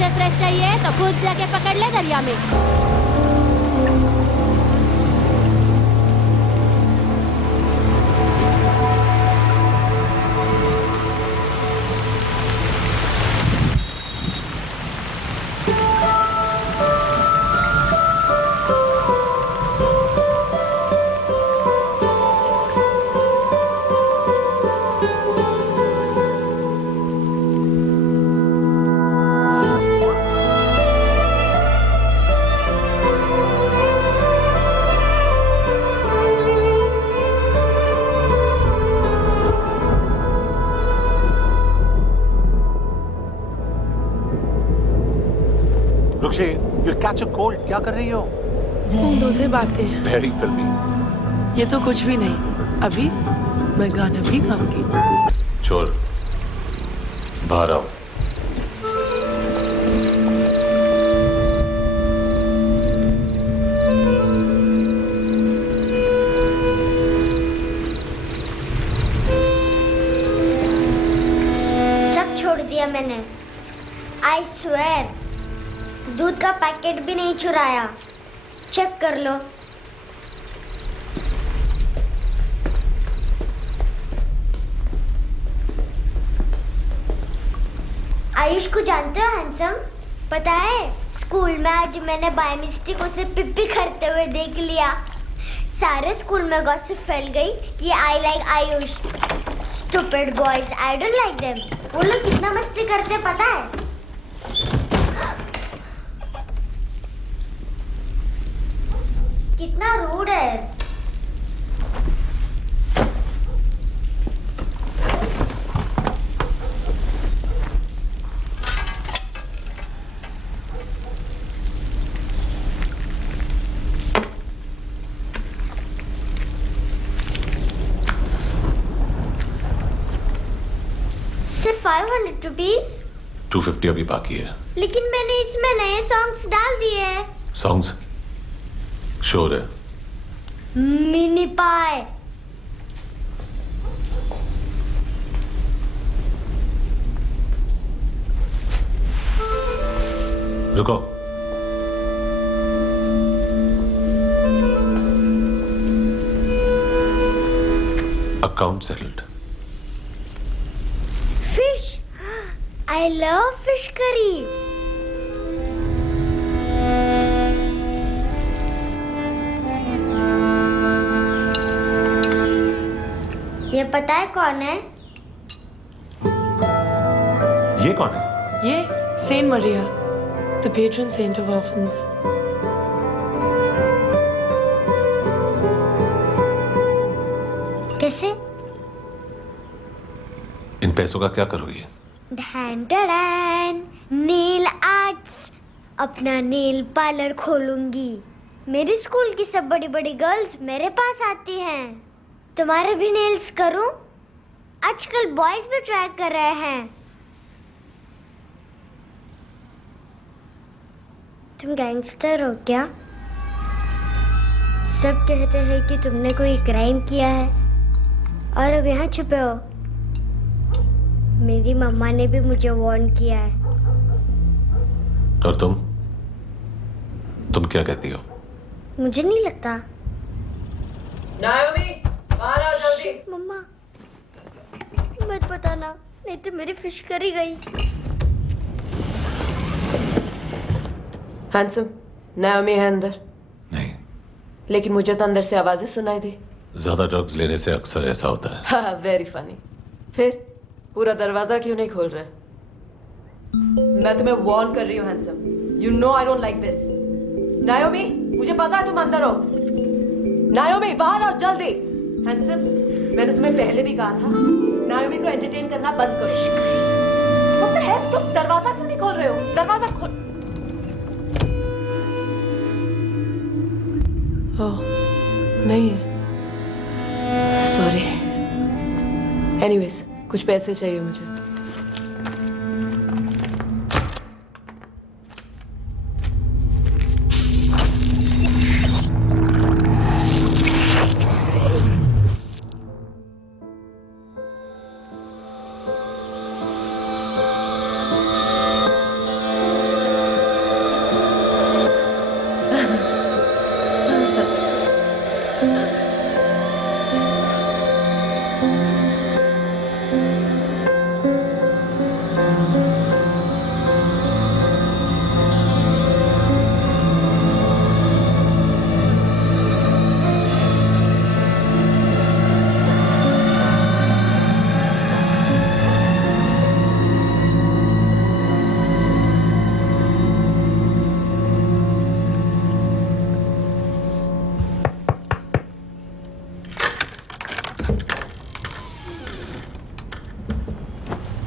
से फ्रेश चाहिए तो खुद जाके पकड़ ले दरिया में। रुक्षी, you'll catch a cold. क्या कर रही हो? बूंदों से बातें। Very filmy. ये तो कुछ भी नहीं। अभी मैं गाना भी गाऊंगी। चोर, बाहर आओ। सब छोड़ दिया मैंने। I swear. दूध का पैकेट भी नहीं चुराया। चेक कर लो। आयुष को जानते हो हैंडसम? पता है स्कूल में आज मैंने बाय मिस्टेक उसे पिप्पी करते हुए देख लिया। सारे स्कूल में गॉसिप फैल गई कि I like Ayush. Stupid boys, I don't like them. वो लोग कितना मस्ती करते पता है? कितना रूड है। सिर्फ 500 रुपीस। 250 अभी बाकी है। लेकिन मैंने इसमें नए सॉन्ग्स डाल दिए हैं। सॉन्ग्स? श्योर है? मिनी पाए। रुको। Account settled. Fish. I love fish curry. ये पता है कौन है? ये कौन है? ये Saint Maria, the patron saint of orphans. कैसे? इन पैसों का क्या करोगी? ढैन ढैन, नेल आर्ट्स। अपना नेल पार्लर खोलूंगी। मेरे स्कूल की सब बड़ी बड़ी गर्ल्स मेरे पास आती हैं। तुम्हारे भी नेल्स करूं? आजकल बॉयज भी ट्राई कर रहे हैं। तुम गैंगस्टर हो क्या? सब कहते हैं कि तुमने कोई क्राइम किया है और अब यहाँ छुपे हो। मेरी मम्मा ने भी मुझे वार्न किया है। और तुम क्या कहती हो? मुझे नहीं लगता। नायोमी, बाहर आओ जल्दी। मम्मा, मत बताना, नहीं तो मेरी फिश करी गई। हैंडसम, नायोमी है अंदर। नहीं। लेकिन मुझे तो अंदर से आवाजें सुनाई दी। ज्यादा ड्रग्स लेने से अक्सर ऐसा होता है। हाँ, वेरी फनी। फिर पूरा दरवाजा क्यों नहीं खोल रहे? मैं तुम्हें वार्न कर रही हूँ handsome. You know I don't like this. नायोमी, मुझे पता है तुम अंदर हो। नायोमी, बाहर आओ जल्दी। हैंडसम, मैंने तुम्हें पहले भी कहा था नायोमी को एंटरटेन करना बंद करो। What the heck? तुम दरवाजा क्यों नहीं खोल रहे हो? दरवाजा खोल। ओह, नहीं है। सॉरी। एनीवेज, कुछ पैसे चाहिए मुझे।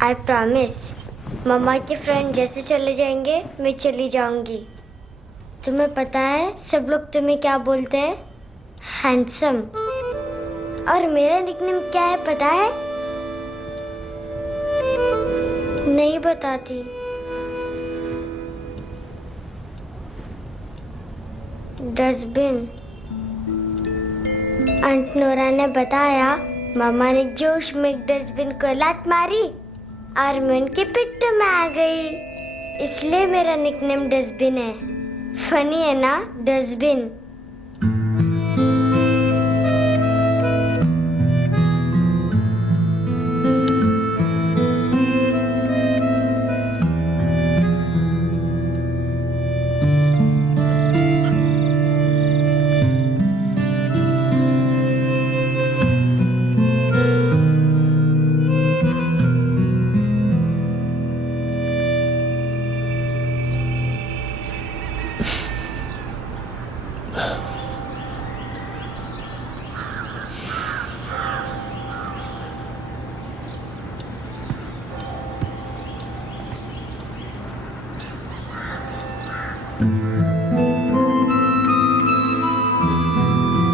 I promise. मम्मा के फ्रेंड जैसे चले जाएंगे मैं चली जाऊंगी। तुम्हें पता है सब लोग तुम्हें क्या बोलते हैं? हैंडसम। और मेरा निकनेम क्या है पता है? नहीं बताती। डस्टबिन। आंट नोरा ने बताया मामा ने जोश में एक डस्टबिन को लात मारी और मैं उनके पिट्ठू में आ गई, इसलिए मेरा निकनेम डस्टबिन है। फनी है ना डस्टबिन?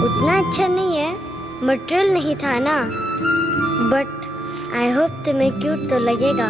उतना अच्छा नहीं है, मटेरियल नहीं था ना, बट आई होप तुम्हें क्यूट तो लगेगा।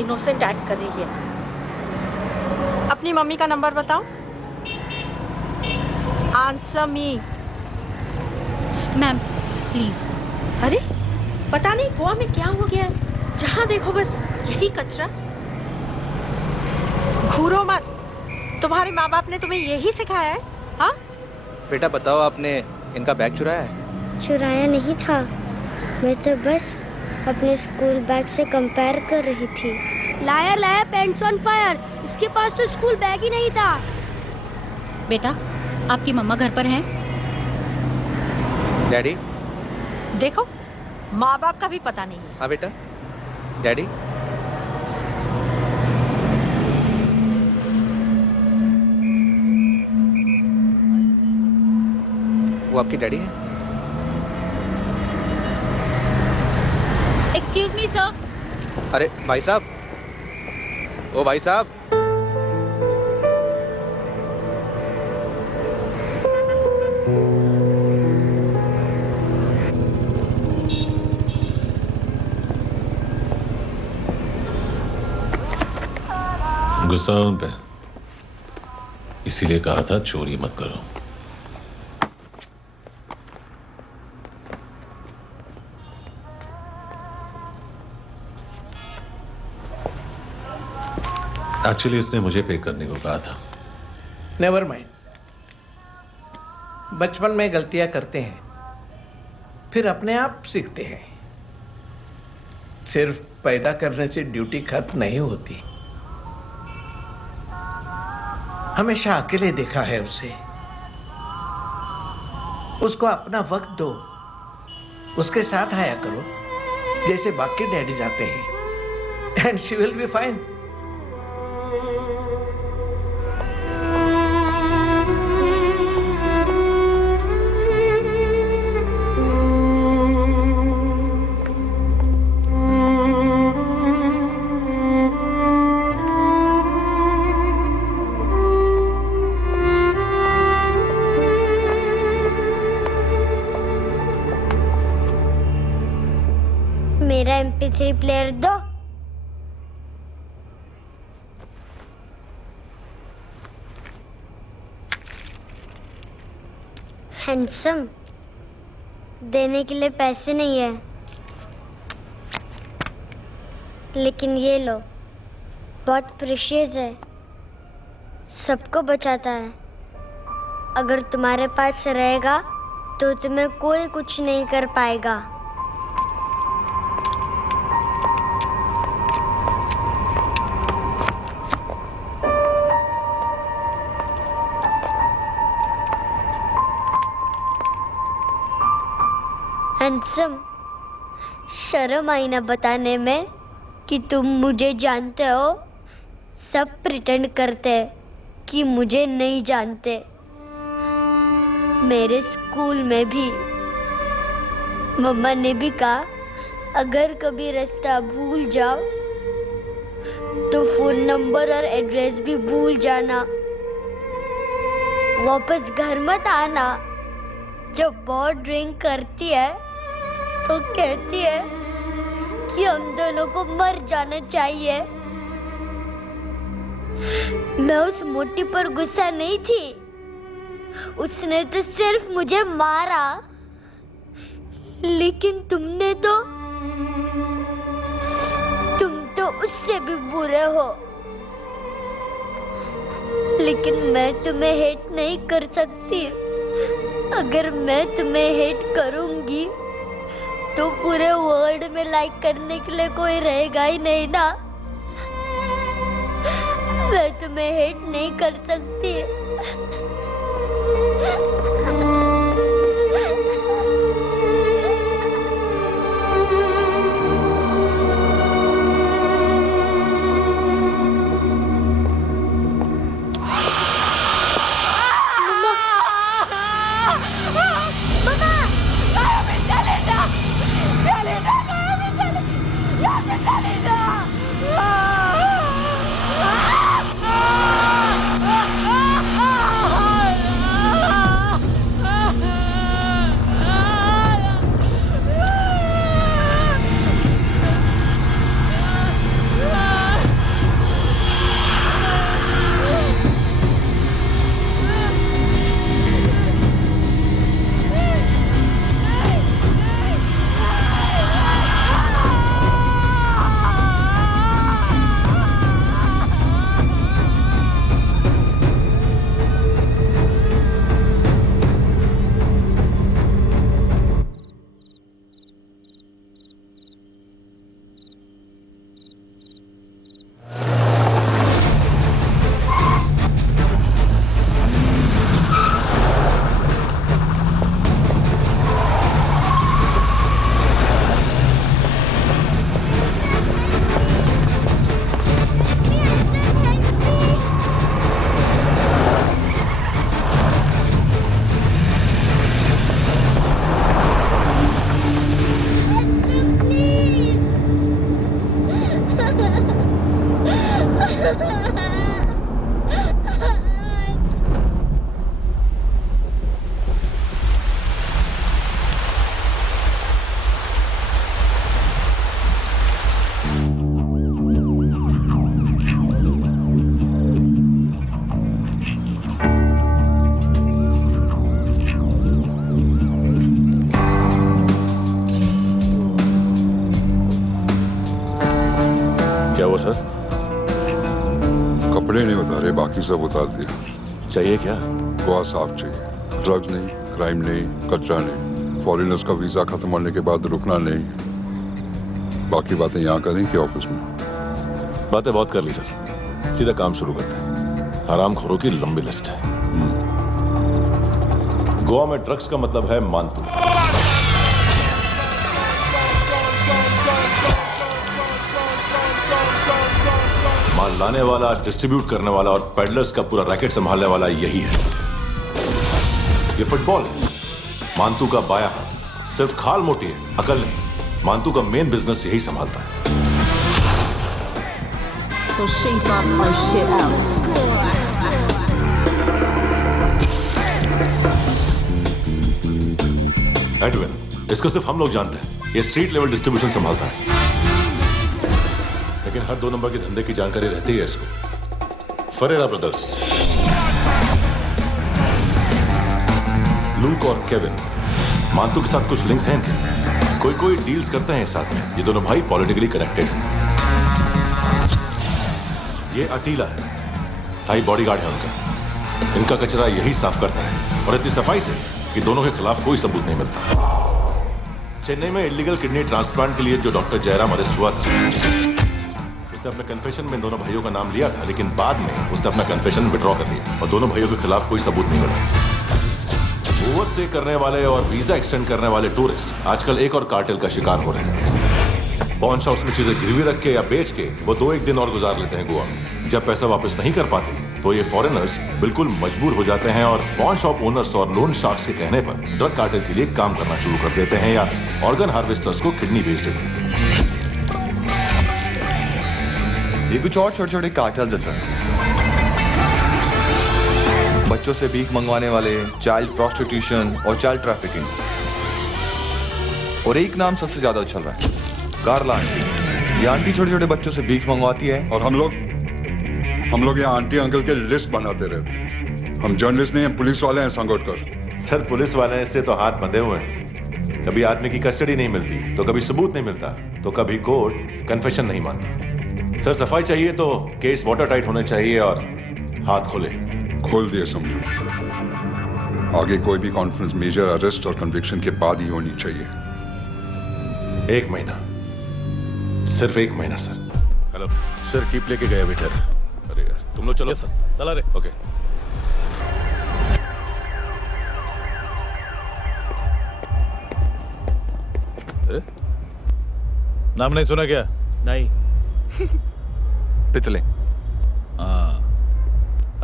इनोसेंट एक्ट कर रही है। अपनी मम्मी का नंबर बताओ। Answer me. Ma'am please. अरे पता नहीं गोवा में क्या हो गया है, जहाँ देखो बस यही कचरा। घूरो मत, तुम्हारे माँ बाप ने तुम्हें यही सिखाया है? हाँ बेटा बताओ, आपने इनका बैग चुराया है? चुराया नहीं था, मैं तो बस अपने स्कूल बैग से कंपेयर कर रही थी। Liar liar pants on fire, इसके पास तो स्कूल बैग ही नहीं था। बेटा आपकी मम्मा घर पर हैं? डैडी देखो, माँ बाप का भी पता नहीं है। हाँ बेटा। डैडी वो आपकी डैडी है? Excuse me sir. अरे भाई साहब, ओ भाई साहब। गुस्सा उन पे, इसीलिए कहा था चोरी मत करो। एक्चुअली उसने मुझे पे करने को कहा था। नेवर माइंड, बचपन में गलतियां करते हैं, फिर अपने आप सीखते हैं। सिर्फ पैदा करने से ड्यूटी खत्म नहीं होती। हमेशा अकेले देखा है उसे। उसको अपना वक्त दो, उसके साथ आया करो जैसे बाकी डैडीज आते हैं, and she will be fine. मेरा MP3 प्लेयर दो। हैंडसम, देने के लिए पैसे नहीं है, लेकिन ये लो, बहुत प्रेशियस है, सबको बचाता है। अगर तुम्हारे पास रहेगा तो तुम्हें कोई कुछ नहीं कर पाएगा। हैंडसम, शर्म आई ना बताने में कि तुम मुझे जानते हो। सब प्रिटेंड करते हैं कि मुझे नहीं जानते। मेरे स्कूल में भी मम्मा ने भी कहा, अगर कभी रास्ता भूल जाओ तो फोन नंबर और एड्रेस भी भूल जाना। वापस घर मत आना। जब बहुत ड्रिंक करती है तो कहती है कि हम दोनों को मर जाना चाहिए। मैं उस मोटी पर गुस्सा नहीं थी, उसने तो सिर्फ मुझे मारा, लेकिन तुम तो उससे भी बुरे हो। लेकिन मैं तुम्हें हेट नहीं कर सकती। अगर मैं तुम्हें हेट करूंगी तो पूरे वर्ल्ड में लाइक करने के लिए कोई रहेगा ही नहीं ना। मैं तुम्हें हेट नहीं कर सकती। क्या हुआ सर? कपड़े नहीं उतारे, बाकी सब उतार दिया। चाहिए क्या? गोवा साफ चाहिए। ड्रग्स नहीं, क्राइम नहीं, कचरा नहीं। फॉरेनर्स का वीजा खत्म होने के बाद रुकना नहीं। बाकी बातें यहाँ करें कि ऑफिस में? बातें बहुत कर ली सर, सीधा काम शुरू करते हैं। हरामखोरों की लंबी लिस्ट है। गोवा में ड्रग्स का मतलब है मानतू। माल लाने वाला, डिस्ट्रीब्यूट करने वाला और पेडलर्स का पूरा रैकेट संभालने वाला यही है। ये फुटबॉल है, मानतू का बाया हाथ। सिर्फ खाल मोटी है, अकल नहीं। मानतू का मेन बिजनेस यही संभालता है। So shape up our shit out. Edwin, इसको सिर्फ हम लोग जानते हैं। ये स्ट्रीट लेवल डिस्ट्रीब्यूशन संभालता है, लेकिन हर 2 नंबर के धंधे की जानकारी रहती है इसको। फरेरा ब्रदर्स, लूक और केविन, मानतू के साथ कुछ लिंक्स हैं इनके। कोई डील्स करते हैं साथ में। ये दोनों भाई पॉलिटिकली कनेक्टेड हैं। ये अटीला है, थाई बॉडीगार्ड है उनका। इनका कचरा यही साफ करता है, और इतनी सफाई से कि दोनों के खिलाफ कोई सबूत नहीं मिलता। चेन्नई में इलीगल किडनी ट्रांसप्लांट के लिए जो डॉक्टर जयराम अरेस्ट हुआ था, उसने अपने कन्फेशन में दोनों भाइयों का नाम लिया था, लेकिन बाद में उसने अपना कन्फेशन विड्रॉ कर लिया और दोनों भाइयों के खिलाफ कोई सबूत नहीं मिला। ओवरस्टे करने वाले और वीजा एक्सटेंड करने वाले टूरिस्ट आजकल एक और कार्टेल का शिकार हो रहे हैं। पॉन शॉप्स में चीजें गिरवी रख के या बेच के वो 2-1 दिन और गुजार लेते हैं गोवा में। जब पैसा वापस नहीं कर पाते तो ये फॉरेनर्स बिल्कुल मजबूर हो जाते हैं और पॉन शॉप ओनर्स और लोन शार्क्स के कहने पर ड्रग कार्टेल के लिए काम करना शुरू कर देते हैं या ऑर्गन हार्वेस्टर्स को किडनी बेच देते हैं। ये कुछ और छोटे छोटे कार्टेल्स है सर। बच्चों से भीख मंगवाने वाले, चाइल्ड प्रोस्टिट्यूशन और चाइल्ड ट्रैफिकिंग। और एक नाम सबसे ज्यादा उछल रहा है, कार्ला आंटी। ये आंटी छोटे छोटे बच्चों से भीख मंगवाती है। और हम लोग यहाँ आंटी अंकल के लिस्ट बनाते रहते। हम जर्नलिस्ट नहीं हैं, पुलिस वाले हैं संगोटकर। सर पुलिस वाले इससे तो हाथ बंधे हुए हैं। कभी आदमी की कस्टडी नहीं मिलती तो कभी सबूत नहीं मिलता तो कभी कोर्ट कन्फेशन नहीं मानता। सर सफाई चाहिए तो केस वाटर टाइट होने चाहिए और हाथ खोले। खोल दिए समझो। आगे कोई भी कॉन्फ्रेंस मेजर अरेस्ट और कन्विक्शन के बाद ही होनी चाहिए। 1 महीना, सिर्फ 1 महीना सर। हेलो सर, टिप लेके गए वेटर। अरे यार तुम लोग चलो। सर चला रे। ओके। नाम नहीं सुना क्या? नहीं। पितले। हाँ,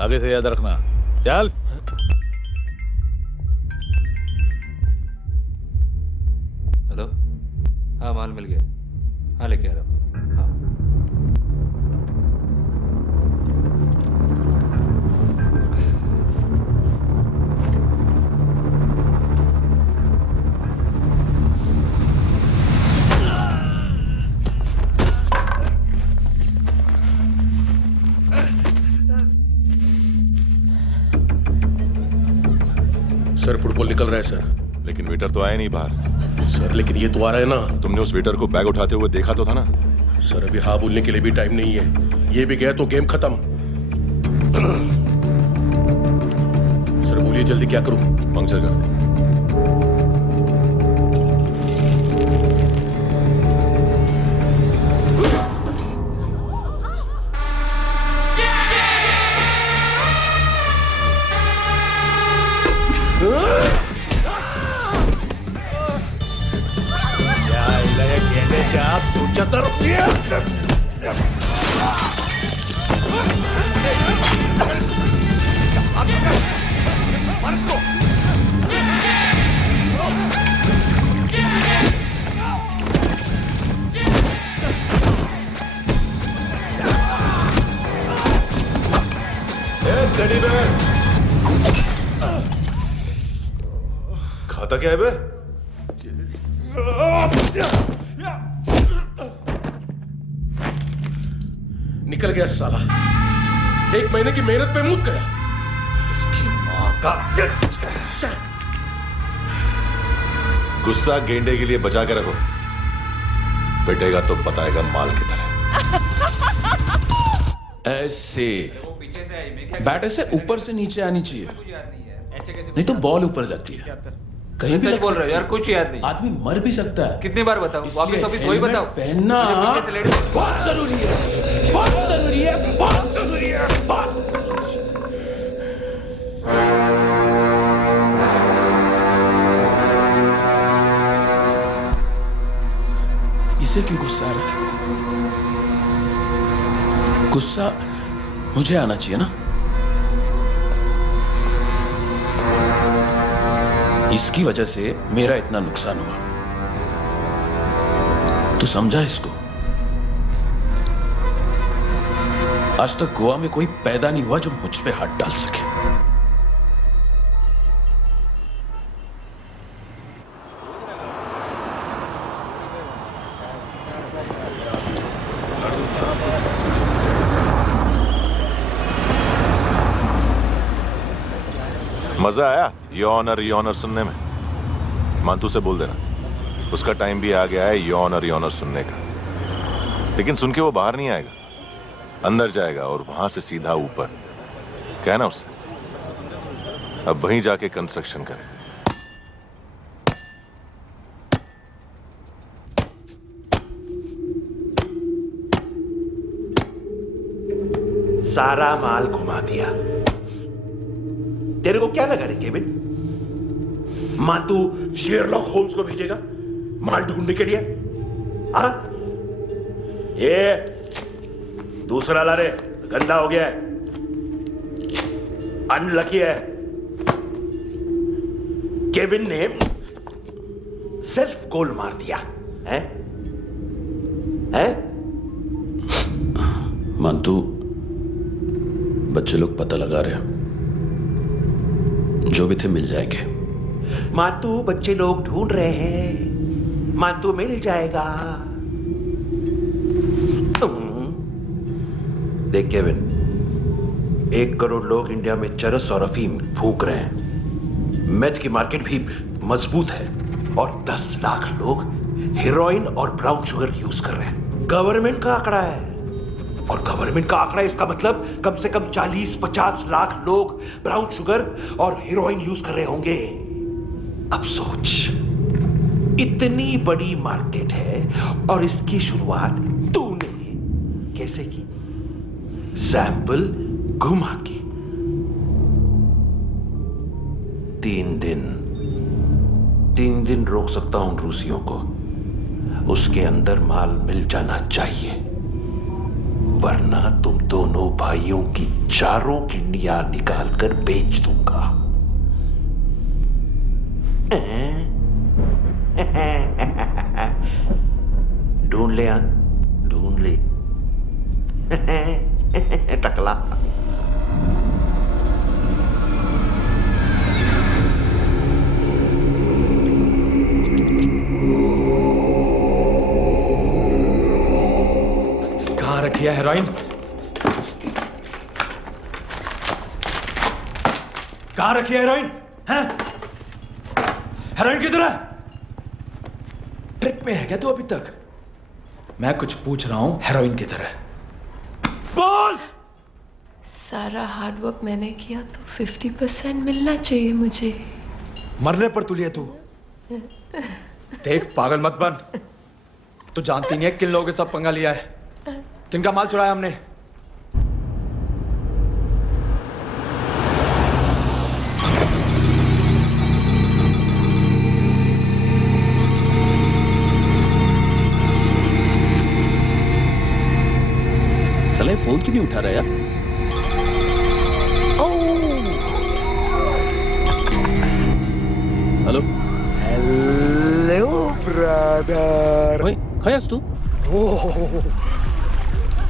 आगे से याद रखना। चल। हेलो, हाँ माल मिल गया। हाँ लेके आ रहा हूँ। हाँ सर फुटबॉल निकल रहा है सर। लेकिन वेटर तो आया नहीं बाहर। सर लेकिन ये तो आ रहा है ना। तुमने उस वेटर को बैग उठाते हुए देखा तो था ना? सर अभी हाँ बोलने के लिए भी टाइम नहीं है। ये भी गया तो गेम खत्म। सर बोलिए जल्दी क्या करूं? पंक्चर कर दे। खाता क्या है बे? निकल गया साला। 1 महीने की मेहनत पे मुद गया। इसकी माँ का गुस्सा गेंडे के लिए बचा के रखो, पिटेगा तो बताएगा माल की तरह। ऐसे बैट ऐसे ऊपर से नीचे आनी चाहिए, नहीं तो बॉल ऊपर जाती है। कहीं भी बोल रहे हो यार, कुछ याद नहीं। आदमी मर भी सकता है। कितनी बार बताऊं? वापिस वही बताओ। पहनना बहुत जरूरी है, बहुत जरूरी है, बहुत जरूरी है, बहुत। ऐसे क्यों गुस्सा आ रहा? गुस्सा मुझे आना चाहिए ना? इसकी वजह से मेरा इतना नुकसान हुआ। तू समझा इसको? आज तक गोवा में कोई पैदा नहीं हुआ जो मुझ पे हाथ डाल सके। मजा आया योर ऑनर सुनने में? मानतू से बोल देना उसका टाइम भी आ गया है योर ऑनर सुनने का। लेकिन सुन के वो बाहर नहीं आएगा, अंदर जाएगा और वहां से सीधा ऊपर। कहना उससे अब वहीं जाके कंस्ट्रक्शन करे। सारा माल घुमा दिया। तेरे को क्या लगा रे केविन? मातू शेरलॉक होम्स को भेजेगा माल ढूंढने के लिए? हाँ, ये दूसरा ला रे, गंदा हो गया है, अनलकी है। केविन ने सेल्फ गोल मार दिया है? मानतू, बच्चे लोग पता लगा रहे हैं, जो भी थे मिल जाएंगे। मातू, बच्चे लोग ढूंढ रहे हैं, मातू मिल जाएगा। देख केविन, 1 करोड़ लोग इंडिया में चरस और अफीम फूक रहे हैं। मेथ की मार्केट भी मजबूत है और 10 लाख लोग हेरोइन और ब्राउन शुगर यूज कर रहे हैं। गवर्नमेंट का आंकड़ा है, और गवर्नमेंट का आंकड़ा इसका मतलब कम से कम 40-50 लाख लोग ब्राउन शुगर और हेरोइन यूज कर रहे होंगे। अब सोच, इतनी बड़ी मार्केट है और इसकी शुरुआत तूने कैसे की? सैंपल घुमा के। 3 दिन रोक सकता हूं रूसियों को, उसके अंदर माल मिल जाना चाहिए, वरना तुम दोनों भाइयों की 4 किडनियां निकाल कर बेच दूंगा। ढूंढ ले, ढूंढ ले टकला। कहाँ रखी है हेरोइन? कहाँ रखी है हेरोइन? हैं? हेरोइन किधर है? ट्रिप में है क्या तू अभी तक? मैं कुछ पूछ रहा हूं, हेरोइन किधर है? बोल! सारा हार्डवर्क मैंने किया तो 50% मिलना चाहिए मुझे। मरने पर तुली है तू। देख, पागल मत बन। तू जानती नहीं है किन लोगों के साथ पंगा लिया है, किनका माल चुराया हमने। साले फोन क्यों नहीं उठा रहा यार? Hello hello brother. ओए, खयास तू?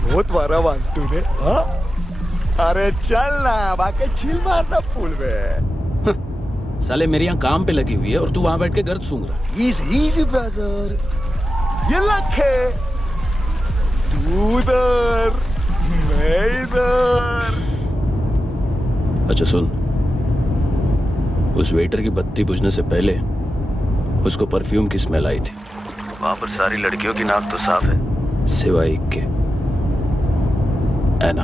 बहुत मारा मानतू ने। हाँ? अरे चल ना, बाकी छील मारना पूल में। साले मेरे यहाँ काम पे लगी हुई है और तू वहां बैठ के गर्द सूंघ रहा। इजी ब्रदर, ये लखे तू उधर, मैं इधर। अच्छा सुन, उस वेटर की बत्ती बुझने से पहले उसको परफ्यूम की स्मेल आई थी। वहां पर सारी लड़कियों की नाक तो साफ है, सिवाय एक के, ऐना।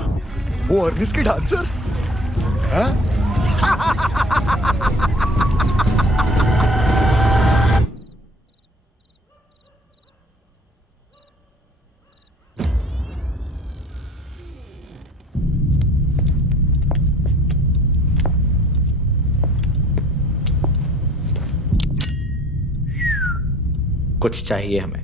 वो अर्निस की डांसर? हाँ? कुछ चाहिए हमें।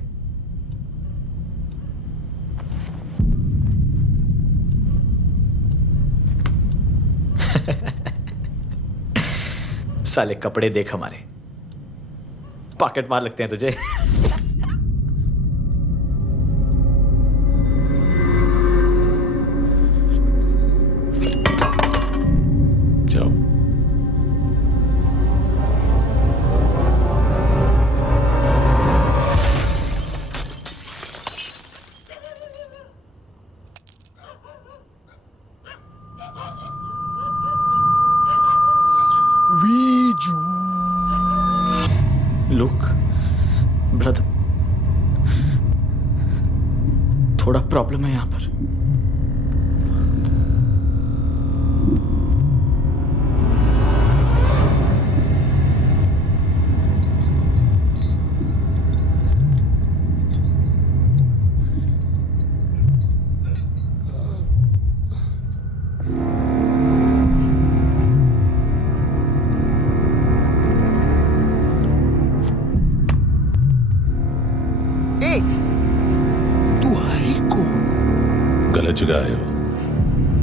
साले कपड़े देख हमारे, पॉकेट मार लगते हैं तुझे। जाओ। लुक ब्रदर, थोड़ा प्रॉब्लम है यहां पर। गलत जगह आए हो,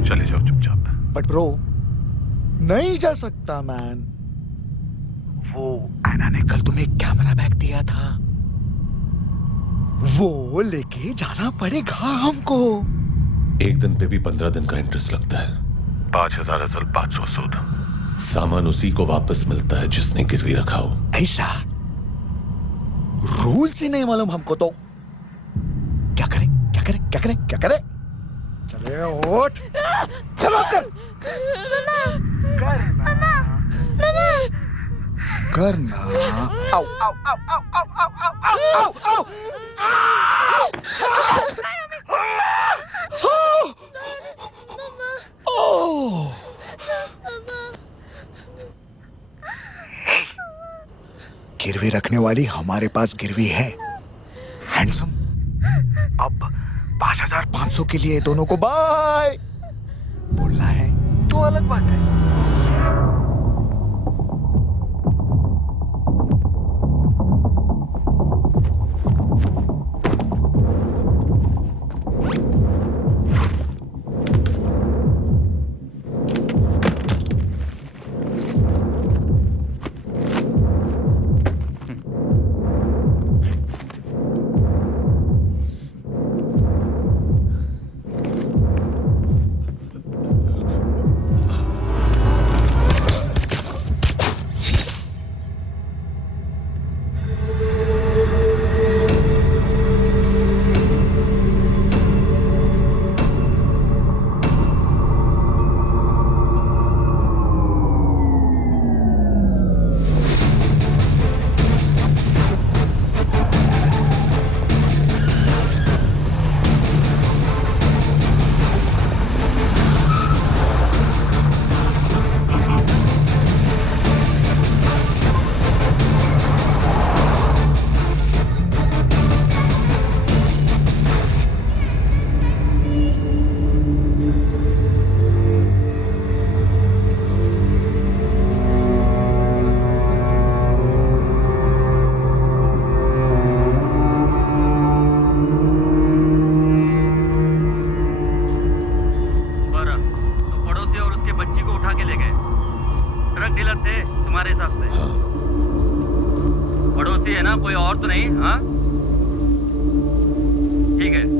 चले जाओ चुपचाप। बट ब्रो, नहीं जा सकता मैन। वो एना ने कल तुम्हें एक कैमरा बैग दिया था, वो लेके जाना पड़ेगा हमको। एक दिन पे भी 15 दिन का इंटरेस्ट लगता है। 5,000 असल 500 सूद। सामान उसी को वापस मिलता है जिसने गिरवी रखा हो। ऐसा रूल्स ही नहीं मालूम हमको तो। क्या करें क्या करें क्या करें क्या करें? चले उठ, चलो कर करना। आओ आओ आओ आओ आओ आओ आओ आओ आओ। गिरवी रखने वाली हमारे पास गिरवी है हैंडसम। अब 5,500 के लिए दोनों को बाय बोलना है तो अलग बात है।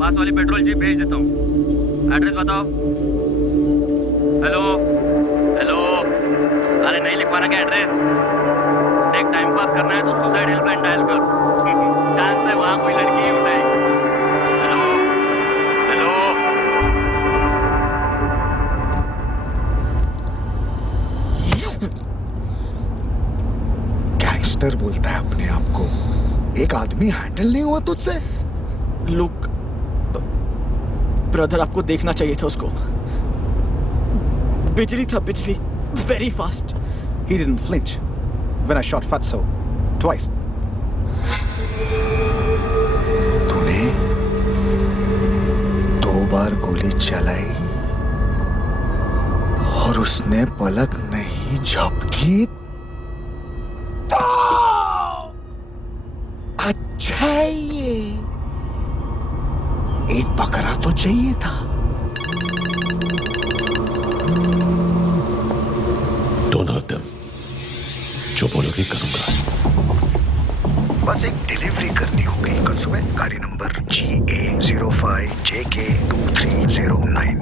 पास वाली पेट्रोल जीप भेज देता हूँ। एड्रेस बताओ। हेलो हेलो, अरे नहीं लिख पाना क्या एड्रेस? देख टाइम पास करना है तो सुसाइड हेल्पलाइन डायल कर। चांस है वहाँ कोई लड़की ही उठाए। Hello hello. गैंगस्टर बोलता है अपने आप को। एक आदमी हैंडल नहीं हुआ तुझसे? लुक ब्रदर, आपको देखना चाहिए था उसको। बिजली था, बिजली, very fast. He didn't flinch when I shot Fatso twice. तूने 2 बार गोली चलाई और उसने पलक नहीं झपकी तो अच्छा ये एक बकरा तो चाहिए था। Don't hurt them. जो बोलोगे करूंगा। बस एक डिलीवरी करनी होगी कल सुबह। गाड़ी नंबर GA05JK2309।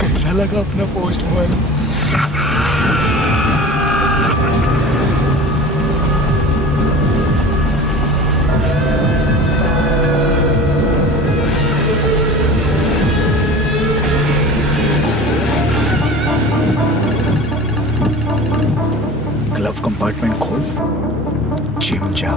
कैसा लगा अपना पोस्टमैन? ग्लव कंपार्टमेंट खोल, जिम जा।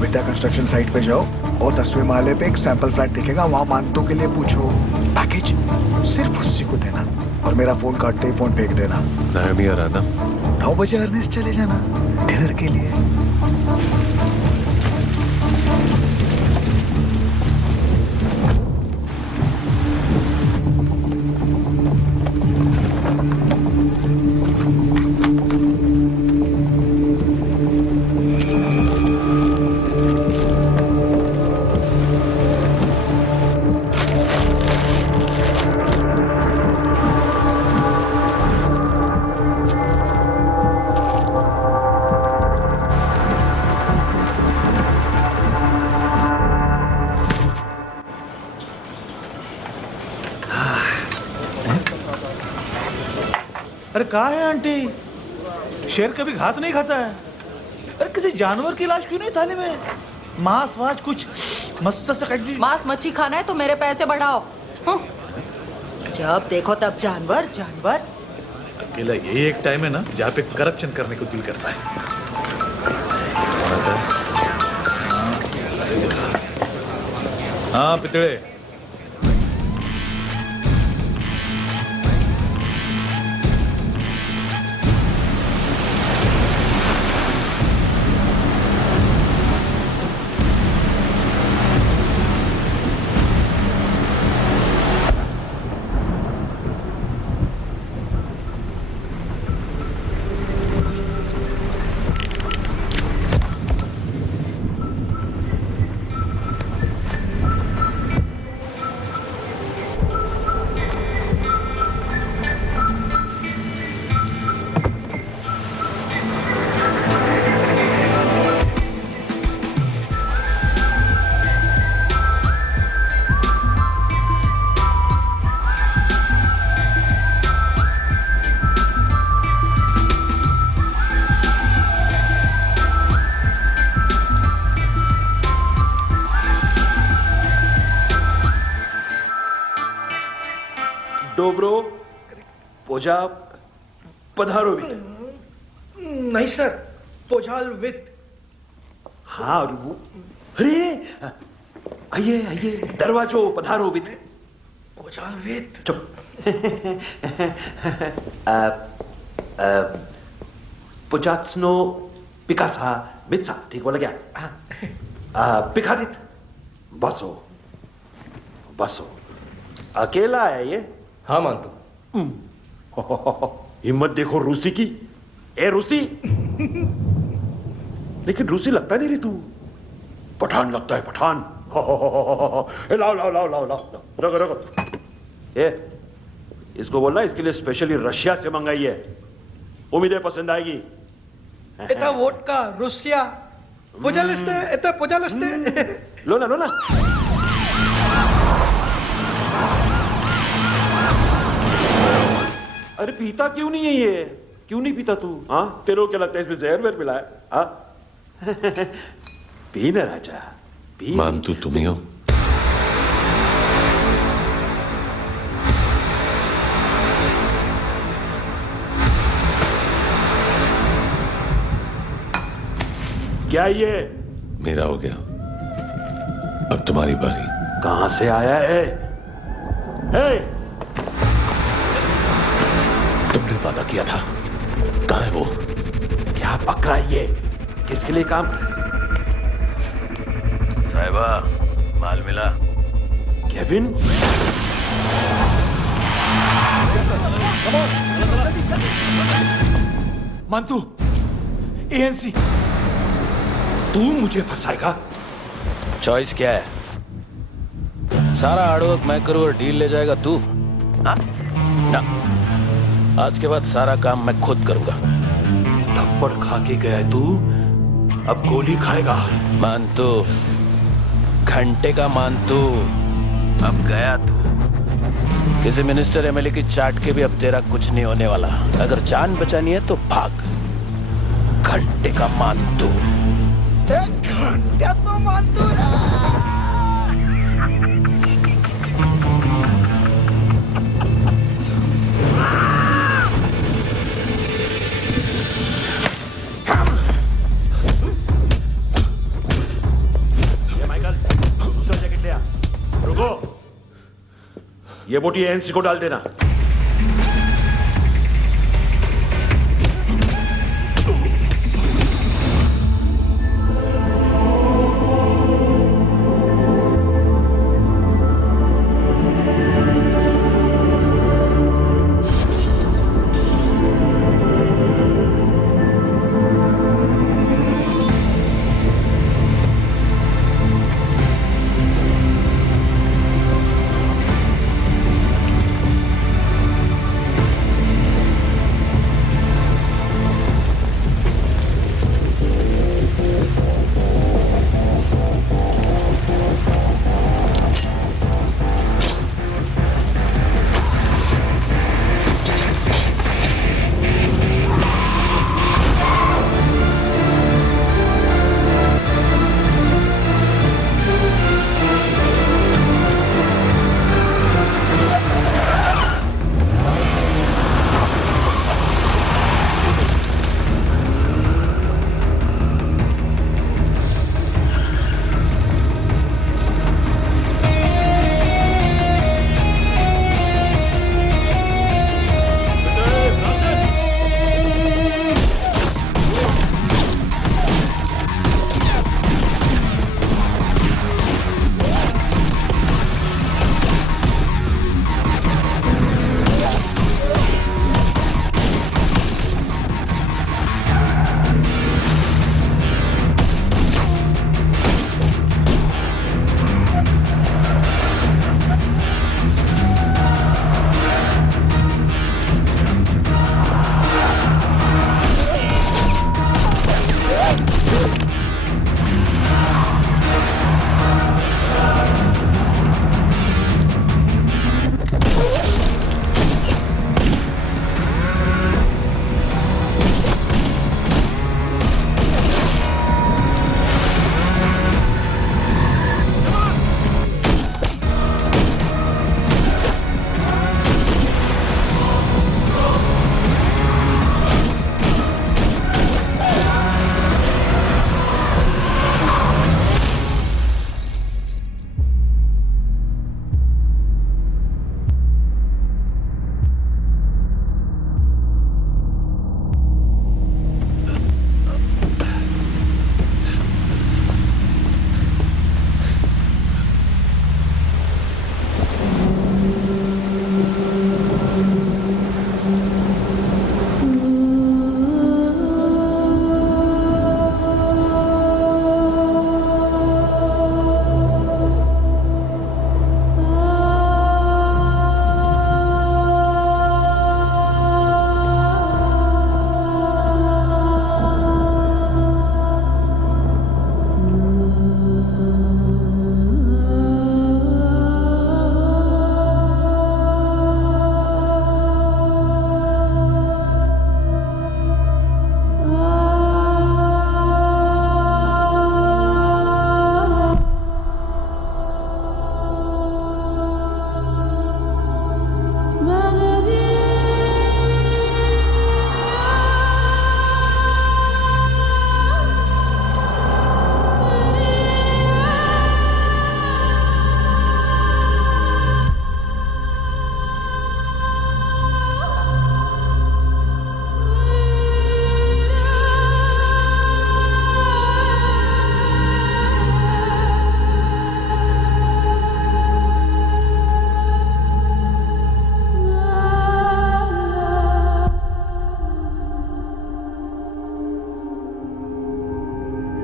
विद्या कंस्ट्रक्शन साइट पे जाओ और 10वें माले पे एक सैंपल फ्लैट दिखेगा, वहां मानतों के लिए पूछो। पैकेज सिर्फ उसी को देना और मेरा फोन काटते ही फोन फेंक देना। नायमी आ रहा ना? 9 बजे अर्नेस्ट चले जाना डिनर के लिए। अरे कहाँ है आंटी? शेर कभी घास नहीं खाता है। अरे किसी जानवर की लाश क्यों नहीं थाली में? मांस वाज कुछ मस्त से कट। मांस मच्छी खाना है तो मेरे पैसे बढ़ाओ। जब देखो तब जानवर जानवर। अकेला यही एक टाइम है ना जहाँ पे करप्शन करने को दिल करता है। हाँ पितड़े। डोब्रो पोजा पधारो वित। नहीं सर, पोजाल वित। हाँ और वो अरे आइए आइए दरवाजो पधारो वित। पोजाल वित। चुप। पोजात्सनो पिकासा मित्सा, ठीक बोला क्या? पिकादित बसो बसो। अकेला है ये? हाँ मानतो। हिम्मत देखो रूसी की। ए रूसी। लेकिन रूसी लगता नहीं रे तू, पठान लगता है पठान। लाओ लाओ लाओ लाओ लाओ रखो रखो। ए इसको बोलना इसके लिए स्पेशली रशिया से मंगाई है, उम्मीद है पसंद आएगी। इतना वोडका रुसिया पोजालस्ते इतना पोजालस्ते। लो ना लो ना। अरे पीता क्यों नहीं है ये? क्यों नहीं पीता तू? हाँ तेरे को क्या लगता है इसमें जहर वहर मिला है? हाँ पी ना राजा पी। मानतू तुम ही हो। क्या ये? मेरा हो गया, अब तुम्हारी बारी। कहां से आया है? तुमने वादा किया था, कहां है वो? क्या पकड़ा ये? किसके लिए काम? साहिबा, माल मिला? केविन? मानतू, एएनसी। तू मुझे फंसाएगा? चॉइस क्या है? सारा हार्डवर्क मैं करूं और डील ले जाएगा तू? हाँ? ना, आज के बाद सारा काम मैं खुद करूंगा। थप्पड़ खा के गया है तू, अब गोली खाएगा। मानतू, घंटे का मानतू, अब गया तू। किसी मिनिस्टर एमएलए की चाट के भी अब तेरा कुछ नहीं होने वाला। अगर जान बचानी है तो भाग। घंटे का मानतू। घंटे तो मानतू रुको, ये बोटी एएनसी को डाल देना।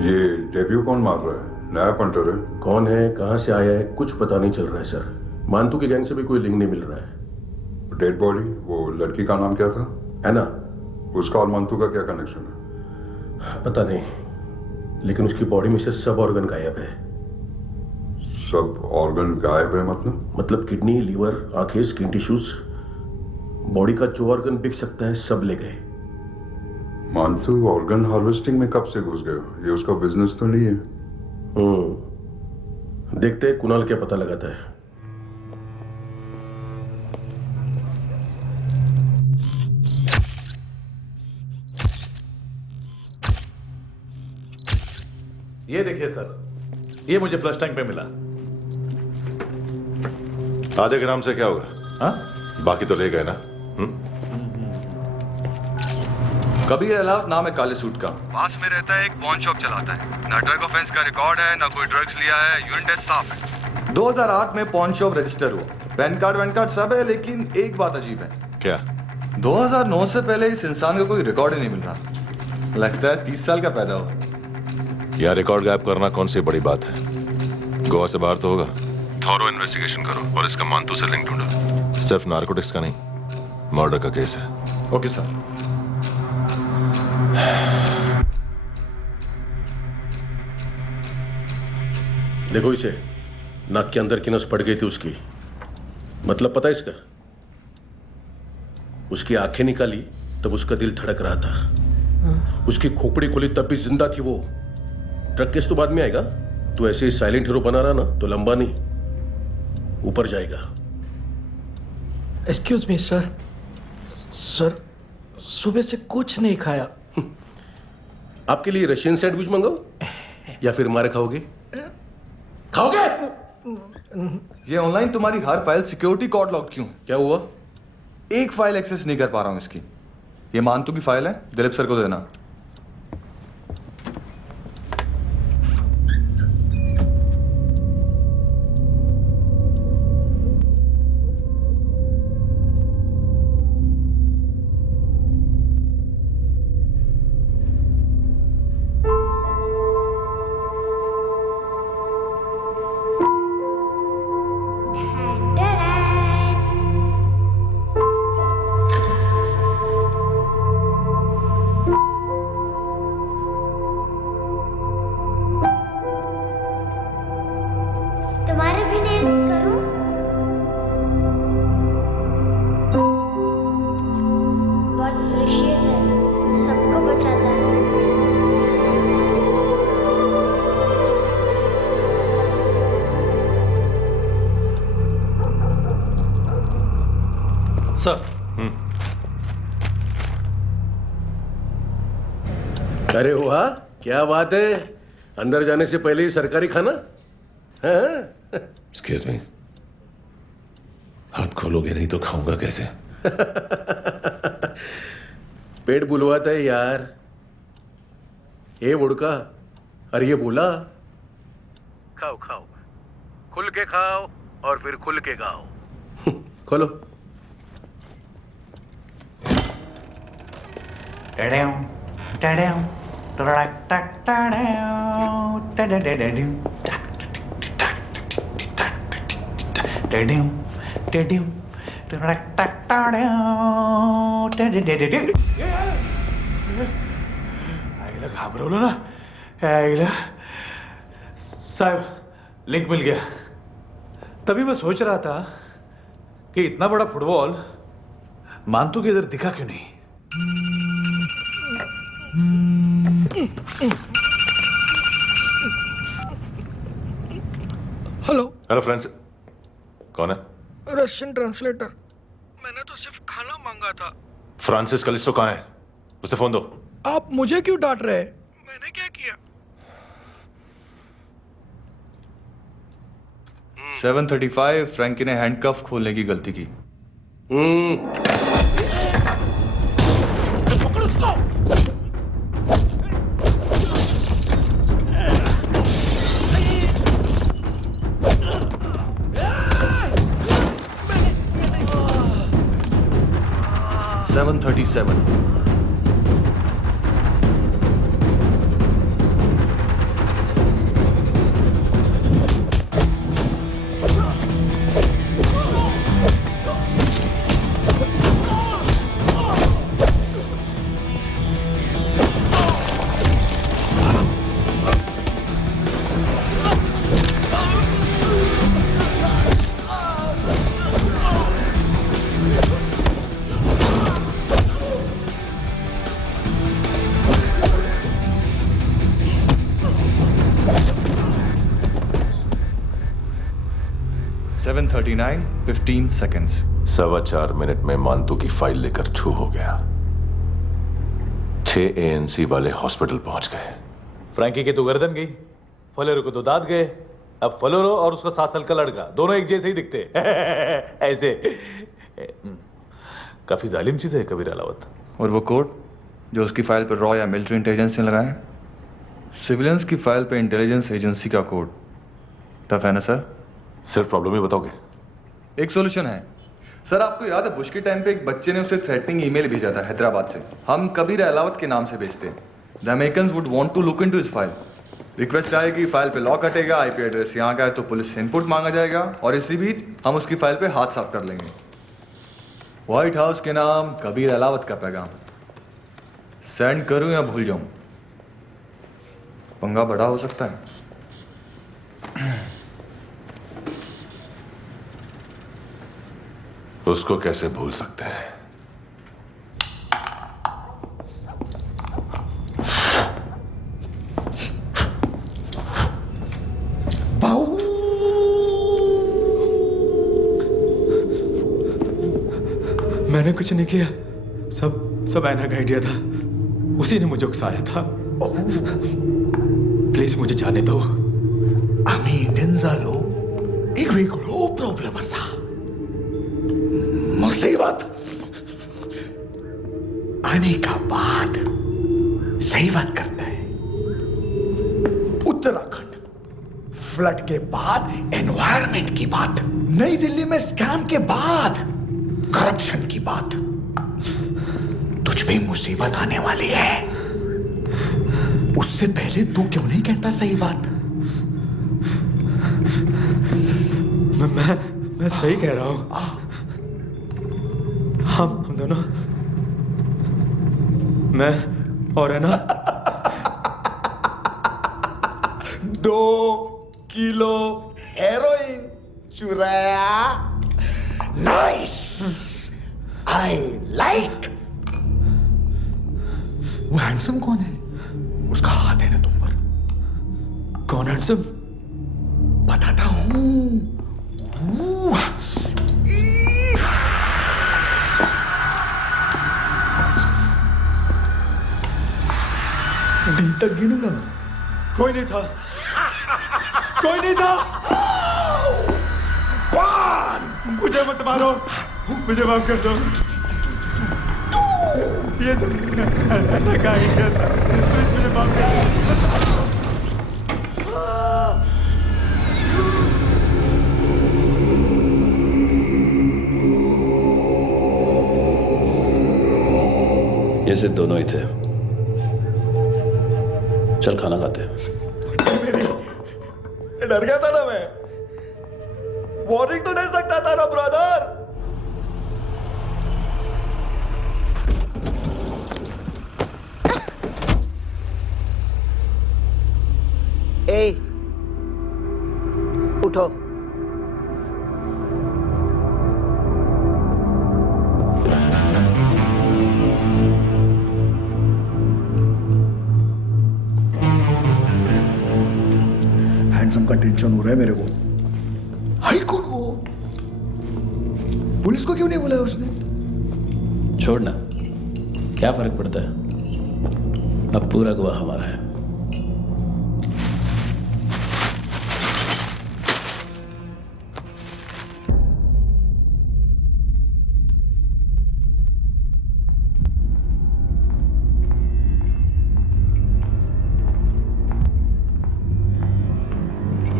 ये डेब्यू कौन मार रहा है? नया पंटर है? कौन है, कहाँ से आया है, कुछ पता नहीं चल रहा है सर। मानतू के गैंग से भी कोई लिंक नहीं मिल रहा है। डेड बॉडी, वो लड़की का नाम क्या था? एना। उसका और मंतू का क्या कनेक्शन है? पता नहीं, लेकिन उसकी बॉडी में से सब ऑर्गन गायब है। सब ऑर्गन गायब है मतलब किडनी, लीवर, आंखें, स्किन टिश्यूज, बॉडी का जो ऑर्गन बिक सकता है सब ले गए। मंतू ऑर्गन हार्वेस्टिंग में कब से घुस गए? ये उसका बिजनेस तो नहीं है? देखते हैं कुणाल क्या पता लगाता है। ये देखिए सर, ये मुझे फ्लश टैंक पे मिला। आधे ग्राम से क्या होगा? हाँ? बाकी तो ले गए ना? कबीर अलाउत नाम है काले सूट का, पास में रहता है, एक पॉन शॉप चलाता है। ना ड्रग ऑफेंस का रिकॉर्ड है, ना कोई ड्रग्स लिया है, यूरिन टेस्ट साफ है। 2008 में पॉन शॉप रजिस्टर हुआ, पैन कार्ड वैन कार्ड सब है, लेकिन एक बात अजीब है। क्या? 2009 से पहले इस इंसान का कोई रिकॉर्ड ही नहीं मिल रहा। लगता है 30 साल का पैदा हुआ। यह रिकॉर्ड गायब करना कौन सी बड़ी बात है? गोवा से बाहर तो होगा। थॉरो इन्वेस्टिगेशन करो और इसका मानतू से लिंक ढूंढो। सिर्फ नारकोटिक्स का नहीं, मर्डर का केस है। Okay sir. देखो इसे, नाक के अंदर की नस पड़ गई थी उसकी। मतलब पता है इसका? उसकी आंखें निकाली तब उसका दिल धड़क रहा था। उसकी खोपड़ी खोली तब भी जिंदा थी वो। ड्रग केस तो बाद में आएगा। तो ऐसे ही साइलेंट हीरो बना रहा ना तो लंबा नहीं, ऊपर जाएगा। एक्सक्यूज मी सर, सुबह से कुछ नहीं खाया। आपके लिए रशियन सैंडविच मंगाओ या फिर मारे खाओगे? खाओगे? ये ऑनलाइन तुम्हारी हर फाइल सिक्योरिटी कोड लॉक क्यों? क्या हुआ? एक फाइल एक्सेस नहीं कर पा रहा हूं इसकी। ये मानतू की फाइल है, दिलीप सर को देना। तुम्हारे भी नेल्स करूं? बहुत प्रेशियस है, सबको बचाता है। सर। अरे वाह, क्या बात है। अंदर जाने से पहले ही सरकारी खाना। एक्सक्यूज मी, हाथ खोलोगे नहीं तो खाऊंगा कैसे? पेट बुलवाता है यार। ये बुड़का, अरे ये बोला। खाओ खाओ, खुल के खाओ और फिर खुल के गाओ। खोलो। आईला घाबरवलं ना। आईला साहब, लिंक मिल गया। तभी मैं सोच रहा था कि इतना बड़ा फुटबॉल मानतू के इधर दिखा क्यों नहीं। हेलो फ्रेंड्स, कौन है? Russian translator. मैंने तो सिर्फ खाना मांगा था। फ्रांसिस कलिस्टो कहाँ है? उसे फोन दो। आप मुझे क्यों डांट रहे हैं? मैंने क्या किया? 735 फ्रैंकी ने हैंडकफ खोलने की गलती की। पकड़ उसको। 737 7:39 15 seconds. 4.25 मिनट में मानतू की फाइल लेकर छू हो गया। 6 ANC वाले हॉस्पिटल पहुंच गए। फ्रैंकी की तो गर्दन गई, फलेरो को तो दांत गए। अब फलेरो और उसका 7 साल का लड़का दोनों एक जैसे ही दिखते ऐसे। काफी जालिम चीज है कबीर अलावत। और वो कोड जो उसकी फाइल पर रॉ या मिलिट्री इंटेलिजेंस ने लगाया, सिविलियंस की फाइल पे इंटेलिजेंस एजेंसी का कोड। टफ है ना सर? सिर्फ प्रॉब्लम ही बताओगे? एक सॉल्यूशन है सर। आपको याद है बुश के टाइम पे एक बच्चे ने उसे थ्रेटनिंग ईमेल भेजा था हैदराबाद से। हम कबीर अलावत के नाम से भेजते हैं। The Americans would want to look into his file. Request आएगी, फाइल पे लॉक हटेगा, आईपी एड्रेस यहाँ का है तो पुलिस से इनपुट मांगा जाएगा और इसी बीच हम उसकी फाइल पे हाथ साफ कर लेंगे। व्हाइट हाउस के नाम कबीर अलावत का पैगाम। सेंड करूं या भूल जाऊं? पंगा बड़ा हो सकता है। उसको कैसे भूल सकते हैं? मैंने कुछ नहीं किया, सब ऐना का आइडिया था। उसी ने मुझे उकसाया था। प्लीज मुझे जाने दो। आम्ही इंडियन झालो एक वेगळो प्रॉब्लेम असा। मुसीबत आने का बाद सही बात करता है। उत्तराखंड फ्लड के बाद एनवायरनमेंट की बात, नई दिल्ली में स्कैम के बाद करप्शन की बात। तुझ पे मुसीबत आने वाली है, उससे पहले तू क्यों नहीं कहता सही बात? मैं सही कह रहा हूं। हम दोनों, मैं और है ना 2 किलो हेरोइन चुराया। Nice, I like. वो हैंडसम कौन है? उसका हाथ है ना तुम पर। कौन हैंडसम? बताता हूं। दिन तक गिनूंगा मैं। कोई नहीं था, कोई नहीं था। मुझे मत मारो, मुझे माफ कर दो। ये सब का आइडिया था, मुझे माफ कर दो। ये सिर्फ दोनों ही थे। चल खाना खाते हैं। डर गया था ना मैं। वार्निंग तो दे सकता था ना ब्रदर। ए, उठो। हैंडसम का टेंशन हो रहा है मेरे को। हाई कौन वो? पुलिस को क्यों नहीं बुलाया उसने? छोड़ना, क्या फर्क पड़ता है? अब पूरा गवाह हमारा है।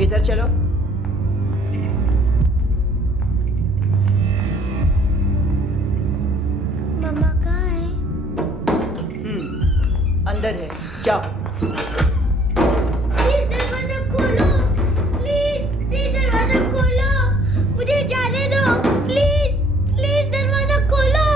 इधर चलो। मम्मा कहाँ है? अंदर है, जाओ। प्लीज दरवाजा खोलो, प्लीज दरवाजा खोलो, मुझे जाने दो। प्लीज दरवाजा खोलो।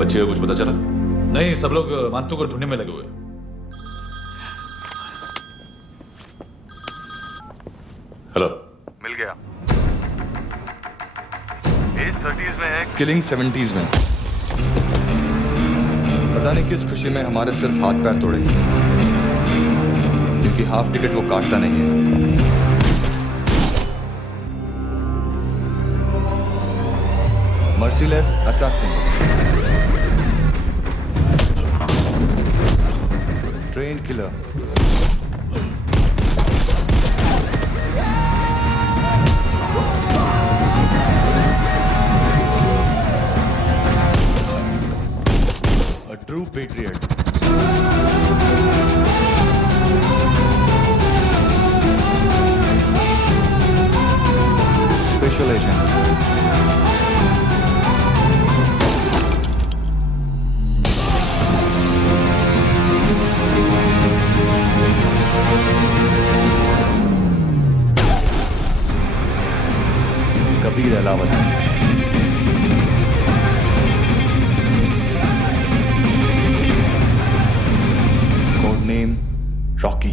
बच्चे को कुछ पता चला? नहीं, सब लोग मानतू को ढूंढने में लगे हुए। हेलो, मिल गया। एज 30s में है, किलिंग 70s में। पता नहीं किस खुशी में हमारे सिर्फ हाथ पैर तोड़े, क्योंकि हाफ टिकट वो काटता नहीं है। Merciless assassin, trained killer, a true patriot. Special agent. Kabir Alawat. Code name Rocky.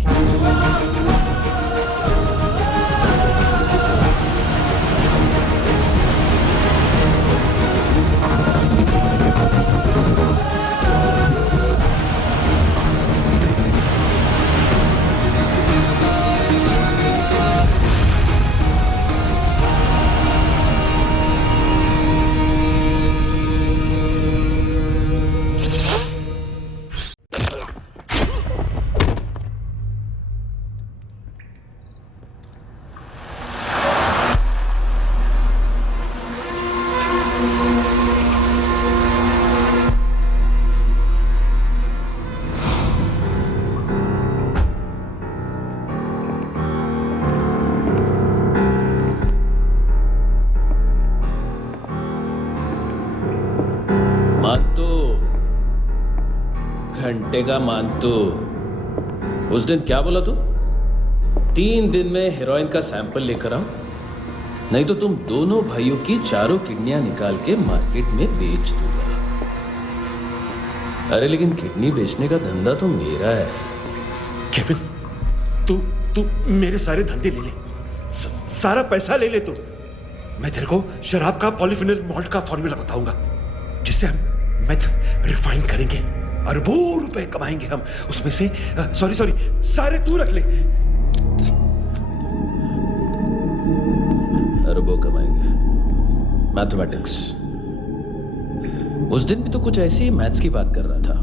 घंटे का मानतू, उस दिन क्या बोला तू? 3 दिन में हेरोइन का सैंपल लेकर आओ, नहीं तो तुम दोनों भाइयों की चारों किडनियां निकाल के मार्केट में बेच दूंगा। अरे लेकिन किडनी बेचने का धंधा तो मेरा है। केविन, तू मेरे सारे धंधे ले ले, सारा पैसा ले ले तू। मैं तेरे को शराब का पॉलीफिनल मॉल्ट का फॉर्मूला बताऊंगा, जिससे हम मेथ रिफाइन करेंगे, अरबों रुपए कमाएंगे हम उसमें से। सॉरी सारे तू रख ले। अरबों कमाएंगे, मैथमेटिक्स। उस दिन भी तो कुछ ऐसी मैथ्स की बात कर रहा था।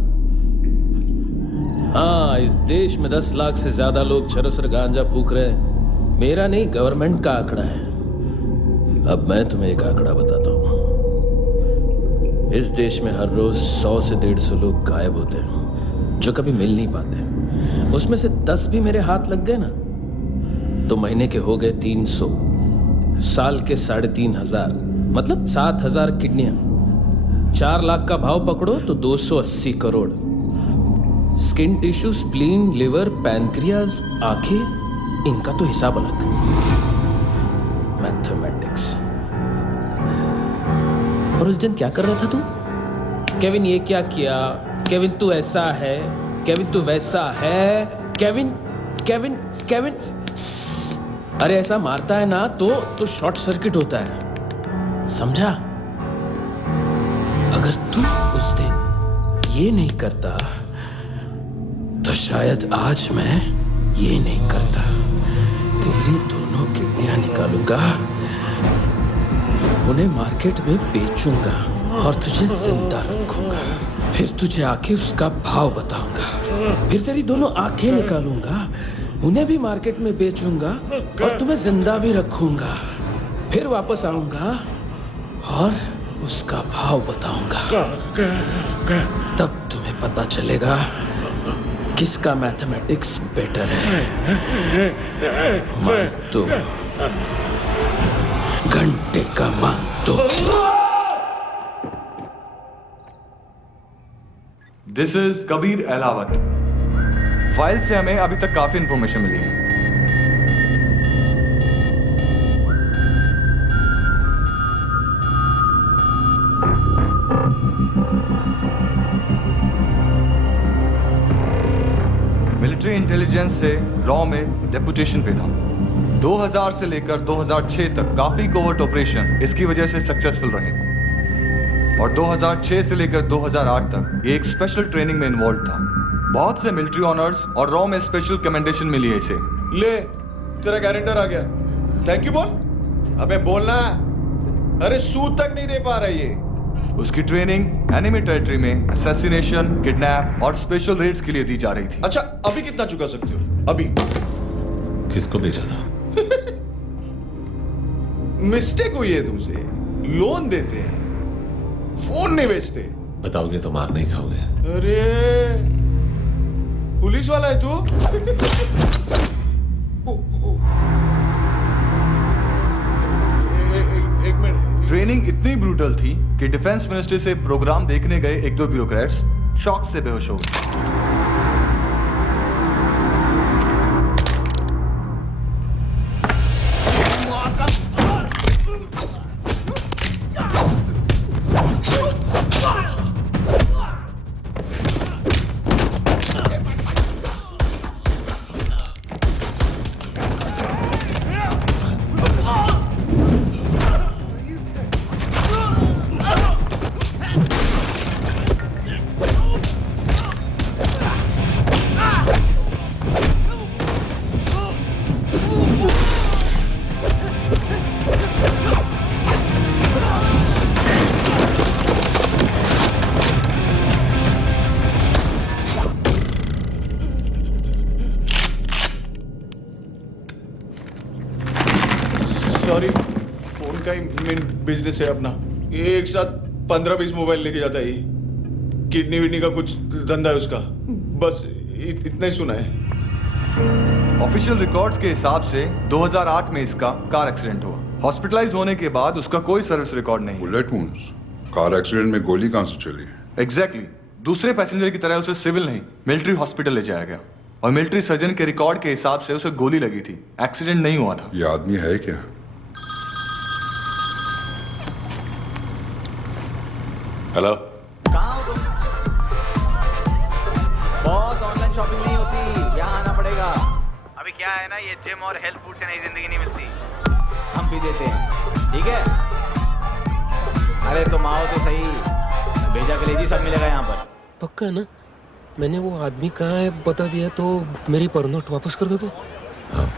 हाँ, इस देश में 10 लाख से ज्यादा लोग चरस गांजा फूक रहे हैं। मेरा नहीं, गवर्नमेंट का आंकड़ा है। अब मैं तुम्हें एक आंकड़ा बताता हूं। इस देश में हर रोज 100 से 150 लोग गायब होते हैं, जो कभी मिल नहीं पाते। उसमें से 10 भी मेरे हाथ लग गए ना, तो महीने के हो गए 300, साल के 3500, मतलब 7000 किडनियां। 4 लाख का भाव पकड़ो तो 280 crore. Skin tissue, spleen, liver, pancreas, आंखें, इनका तो हिसाब अलग। मैथमेटिक्स। और उस दिन क्या कर रहा था तू? केविन ये क्या किया, केविन तू ऐसा है, केविन तू वैसा है, केविन केविन केविन। अरे ऐसा मारता है ना तो शॉर्ट सर्किट होता है, समझा? अगर तू उस दिन ये नहीं करता तो शायद आज मैं ये नहीं करता। तेरी दोनों किडनियां निकालूंगा, उन्हें मार्केट में बेचूंगा और तुझे जिंदा रखूंगा। फिर तुझे आके उसका भाव बताऊंगा। फिर तेरी दोनों आंखें निकालूंगा, उन्हें भी मार्केट में बेचूंगा और तुम्हें जिंदा भी रखूंगा। फिर वापस आऊंगा और उसका भाव बताऊंगा। तब तुम्हें पता चलेगा किसका मैथमेटिक्स बेटर है। मानतो, घंटे का मानतो। This is Kabir Ahlawat. File से हमें अभी तक काफी इंफॉर्मेशन मिली है। मिलिट्री इंटेलिजेंस से रॉ में डेपुटेशन पे था। 2000 से लेकर 2006 तक काफी कोवर्ट ऑपरेशन इसकी वजह से सक्सेसफुल रहे और 2006 से लेकर 2008 तक ये एक स्पेशल ट्रेनिंग में इन्वॉल्व था। बहुत से मिलिट्री ऑनर्स और रॉ में स्पेशल कमेंडेशन मिली है इसे। ले तेरा गारंटर आ गया। थैंक यू बोल। अबे बोलना। अरे सूद तक नहीं दे पा रहा ये। उसकी ट्रेनिंग एनिमी टेरिटरी में असैसिनेशन, किडनैप और स्पेशल रेड्स के लिए दी जा रही थी। अच्छा अभी कितना चुका सकते हो? अभी किसको भेजा था? मिस्टेक हुई है तुमसे। लोन देते हैं, फोन नहीं बेचते। बताओगे तो मार नहीं खाओगे। अरे पुलिस वाला है तू? एक मिनट। ट्रेनिंग इतनी ब्रूटल थी कि डिफेंस मिनिस्ट्री से प्रोग्राम देखने गए एक दो ब्यूरोक्रेट्स शॉक से बेहोश हो गए। सॉरी, फोन का ही मेन बिजनेस है अपना। एक साथ 15-20 मोबाइल लेके जाता है। किडनी विडनी का कुछ धंधा है उसका। बस इतना ही सुना है। ऑफिशियल रिकॉर्ड्स के हिसाब से 2008 में इसका कार एक्सीडेंट हुआ। हॉस्पिटलाइज होने के बाद उसका कोई सर्विस रिकॉर्ड नहीं। Bullet wounds. कार एक्सीडेंट में गोली कहां से चली? एग्जैक्टली। दूसरे पैसेंजर की तरह उसे सिविल नहीं मिलिट्री हॉस्पिटल ले जाया गया और मिलिट्री सर्जन के रिकॉर्ड के हिसाब से उसे गोली लगी थी। एक्सीडेंट नहीं हुआ था। ये आदमी है क्या? हेलो। कहाँ हो तुम? बॉस ऑनलाइन शॉपिंग नहीं होती, यहाँ आना पड़ेगा। अभी क्या है ना, ये जिम और हेल्थ फूड से नई जिंदगी नहीं मिलती। हम भी देते हैं, ठीक है? अरे तुम आओ तो सही, भेजा कलेजी सब मिलेगा यहाँ पर। पक्का ना? मैंने वो आदमी कहाँ है बता दिया तो मेरी पर नोट वापस कर दोगे? हाँ,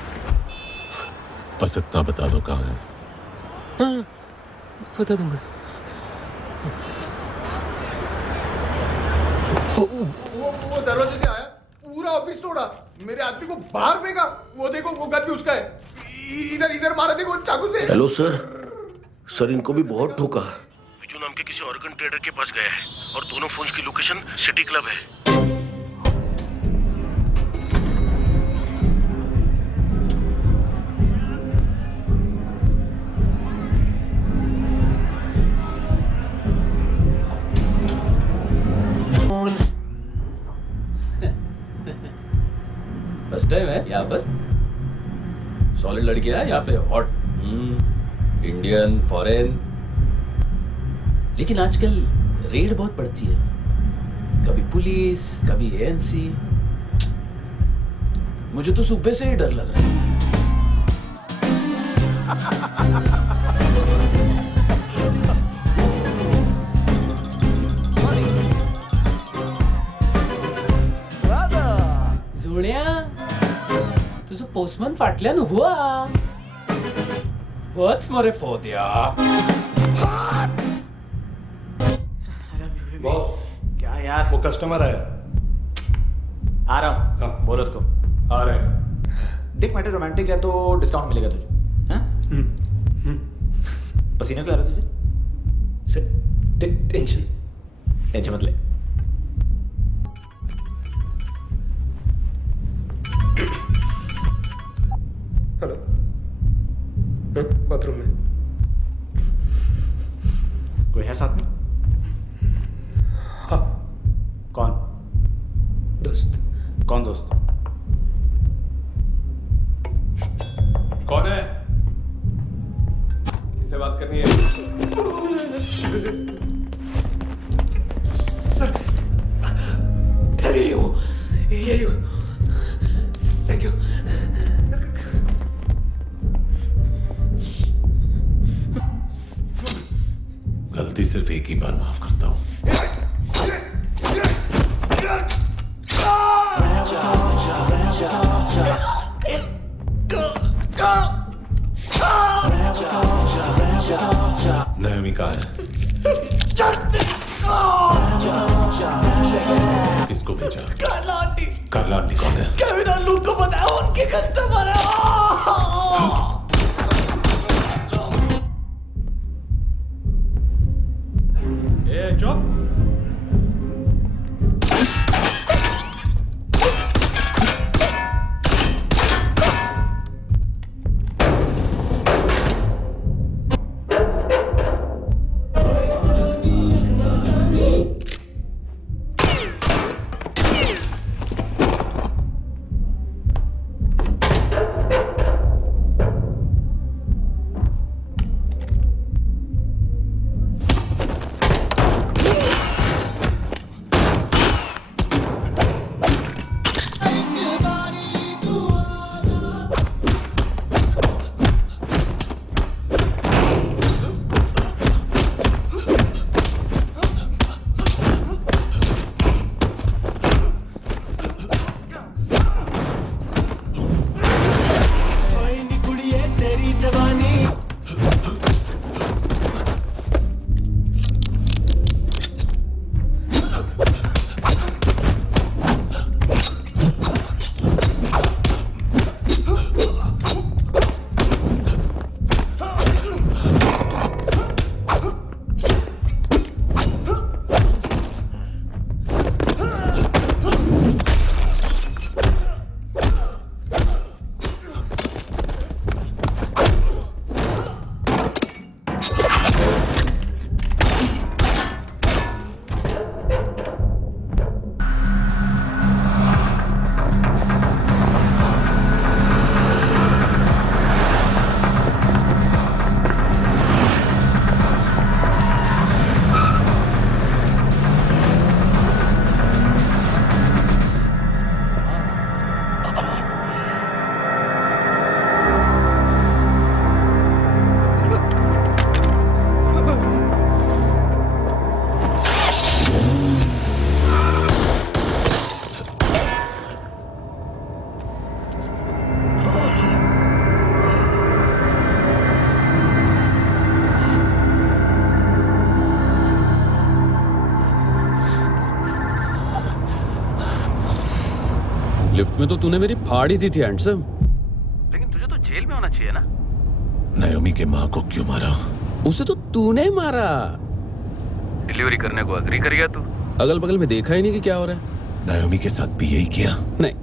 बस इतना बता दो कहाँ है। हाँ, बता दूंगा। वो दरवाजे से आया, पूरा ऑफिस तोड़ा, मेरे आदमी को बाहर फेंका। वो देखो, वो गन भी उसका है। इधर मारा देखो चाकू से। हेलो सर, सर इनको भी बहुत ठोका। विजू नाम के किसी ऑर्गन ट्रेडर के पास गया है और दोनों फोन्स की लोकेशन सिटी क्लब है। फर्स्ट टाइम है यहाँ पर। सॉलिड लड़कियां हैं यहाँ पे, हॉट इंडियन फॉरेन। लेकिन आजकल रेड बहुत पड़ती है, कभी पुलिस कभी एएनसी। मुझे तो सुबह से ही डर लग रहा है। जोड्या, तुझं पोस्टमन फाटल्यान हुआ। वच मरे फोद्या। बॉस क्या यार, वो कस्टमर आया। आ रहा हूँ। हाँ, बोलो उसको। आ रहे हैं। देख मैटर रोमांटिक है तो डिस्काउंट मिलेगा तुझे। हाँ? पसीना क्यों आ रहा तुझे? सर टेंशन मत ले। हेलो, बाथरूम में कोई है साथ में? हाँ। कौन? दोस्त। कौन दोस्त? कौन है? किससे बात करनी है? सर, सर यही हो। गलती सिर्फ एक ही बार माफ करता हूं। नयोमी कहाँ है? किसको भेजा? कार्ला आंटी कौन है? केविन और लूक को बताया उनके कस्टमर है। ए चुप। लिफ्ट में तो तूने मेरी फाड़ ही दी थी हैंडसम। लेकिन तुझे तो जेल में होना चाहिए ना। नयोमी के माँ को क्यों मारा? उसे तो तूने मारा। डिलीवरी करने को अग्री कर गया तू। अगल बगल में देखा ही नहीं कि क्या हो रहा है। नयोमी के साथ भी यही किया? नहीं,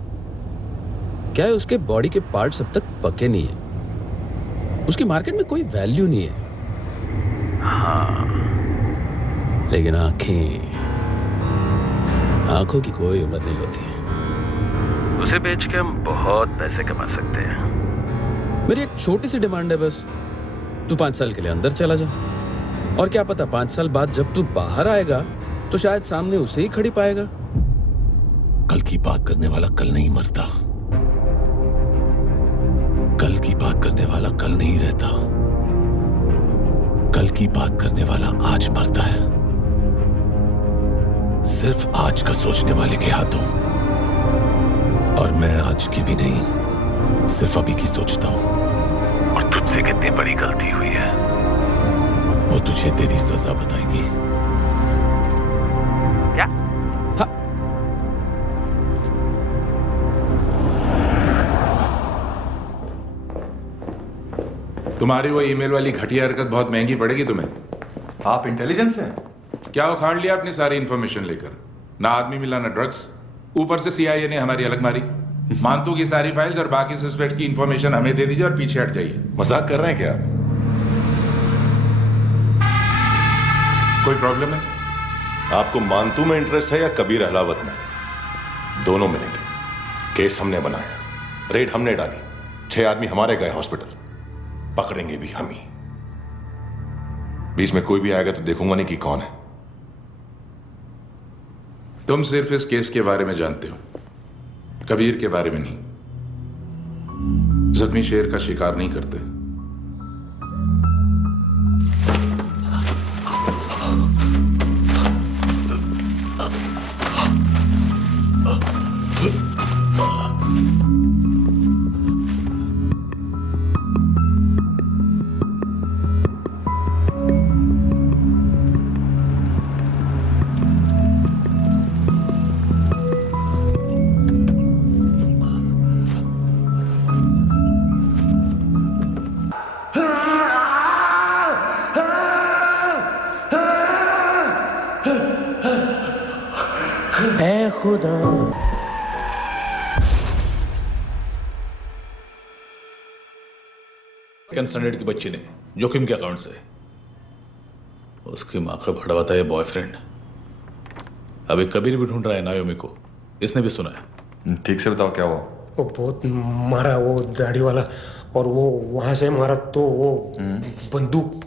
क्या है उसके बॉडी के पार्ट्स अब तक पके नहीं है। उसकी मार्केट में कोई वैल्यू नहीं है। हाँ, लेकिन आंखों की कोई उम्र नहीं होती। उसे बेच के हम बहुत पैसे कमा सकते हैं। मेरी एक छोटी सी डिमांड है बस, तू 5 साल के लिए अंदर चला जा, और क्या पता 5 साल बाद जब तू बाहर आएगा तो शायद सामने उसे ही खड़ी पाएगा। कल की बात करने वाला कल नहीं मरता। कल की बात करने वाला कल नहीं रहता। कल की बात करने वाला आज मरता है। सिर्फ आज का सोचने वाले के हाथों। और मैं आज की भी नहीं, सिर्फ अभी की सोचता हूं। और तुझसे कितनी बड़ी गलती हुई है वो तुझे तेरी सजा बताएगी। क्या? हाँ। तुम्हारी वो ईमेल वाली घटिया हरकत बहुत महंगी पड़ेगी तुम्हें। आप इंटेलिजेंस हैं? क्या उखाड़ लिया अपनी सारी इंफॉर्मेशन लेकर? ना आदमी मिला ना ड्रग्स, ऊपर से CIA ने हमारी अलग मारी। मानतू की सारी फाइल्स और बाकी सस्पेक्ट की इंफॉर्मेशन हमें दे दीजिए और पीछे हट जाइए। मजाक कर रहे हैं क्या? कोई प्रॉब्लम है? आपको मानतू में इंटरेस्ट है या कबीर अहलावत में? दोनों मिलेंगे। केस हमने बनाया, रेड हमने डाली, 6 आदमी हमारे गए हॉस्पिटल, पकड़ेंगे भी हम ही। बीच में कोई भी आएगा तो देखूंगा नहीं कि कौन है। तुम सिर्फ इस केस के बारे में जानते हो, कबीर के बारे में नहीं। जख्मी शेर का शिकार नहीं करते। ऐ खुदा सेकंड स्टैंडर्ड की बच्ची ने जोखिम के अकाउंट से उसकी माँ का भड़वाता है बॉयफ्रेंड अभी कबीर भी ढूंढ रहा है नायोमी को। इसने भी सुना है। ठीक से बताओ क्या हुआ। वो बहुत मारा वो दाढ़ी वाला, और वो वहां से मारा तो वो बंदूक।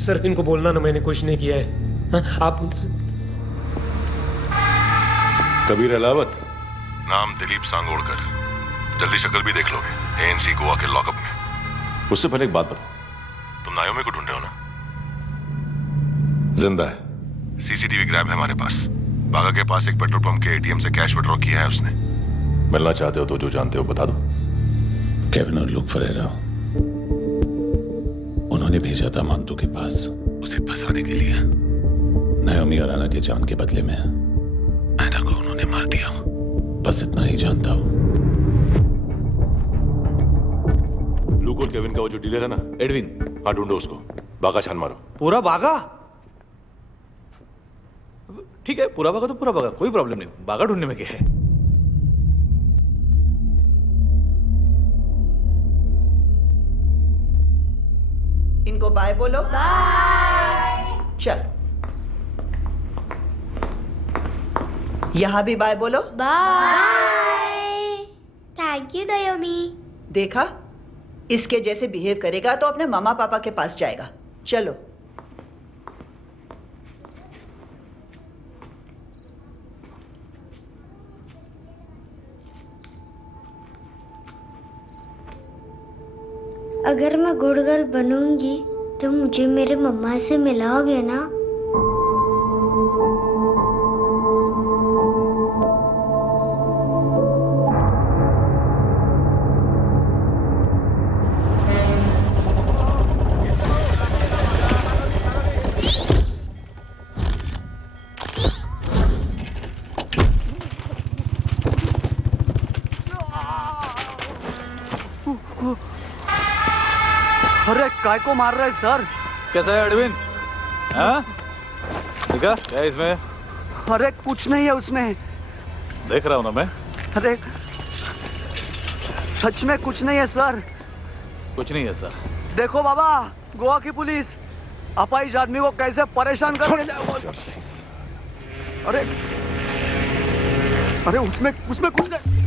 सर इनको बोलना ना मैंने कुछ नहीं किया है। हाँ, आप उनसे। कबीर अलावत, नाम दिलीप सांगोड़कर। जल्दी शक्ल भी देख लोगे एएनसी गोवा के लॉकअप में। उससे पहले एक बात बताओ, तुम नायोमी को ढूंढ रहे हो ना? जिंदा है, सीसीटीवी ग्रैब है हमारे पास। बागा के पास एक पेट्रोल पंप के एटीएम से कैश विड्रॉ किया है उसने। मिलना चाहते हो तो जो जानते हो बता दो। केविन और लुक फरेरा उन्होंने भेजा था मांतू के पास उसे फंसाने के लिए। नायोमी और आना के जान के बदले में आना को उन्होंने मार दिया। बस इतना ही जानता हूं। लुक और केविन का वो जो डीलर है ना, एडविन, हाँ ढूंढो उसको। बागा छान मारो। पूरा बागा? ठीक है, पूरा बागा तो पूरा बागा, कोई प्रॉब्लम नहीं। बागा ढूंढने में क्या है? इनको बाय बोलो। बाय। चल, यहां भी बाय बोलो। बाय। Thank you नायोमी। देखा, इसके जैसे बिहेव करेगा तो अपने मामा पापा के पास जाएगा। चलो। अगर मैं गुड गर्ल बनूंगी तो मुझे मेरे मम्मा से मिलाओगे ना? अरे काय को मार रहा है सर? कैसा है एडविन? हाँ? देखा क्या इसमें? अरे कुछ नहीं है उसमें। देख रहा हूँ ना मैं। अरे सच में कुछ नहीं है सर। कुछ नहीं है सर। देखो बाबा, गोवा की पुलिस अपाइज आदमी को कैसे परेशान कर रही है। अरे अरे उसमें कुछ नहीं।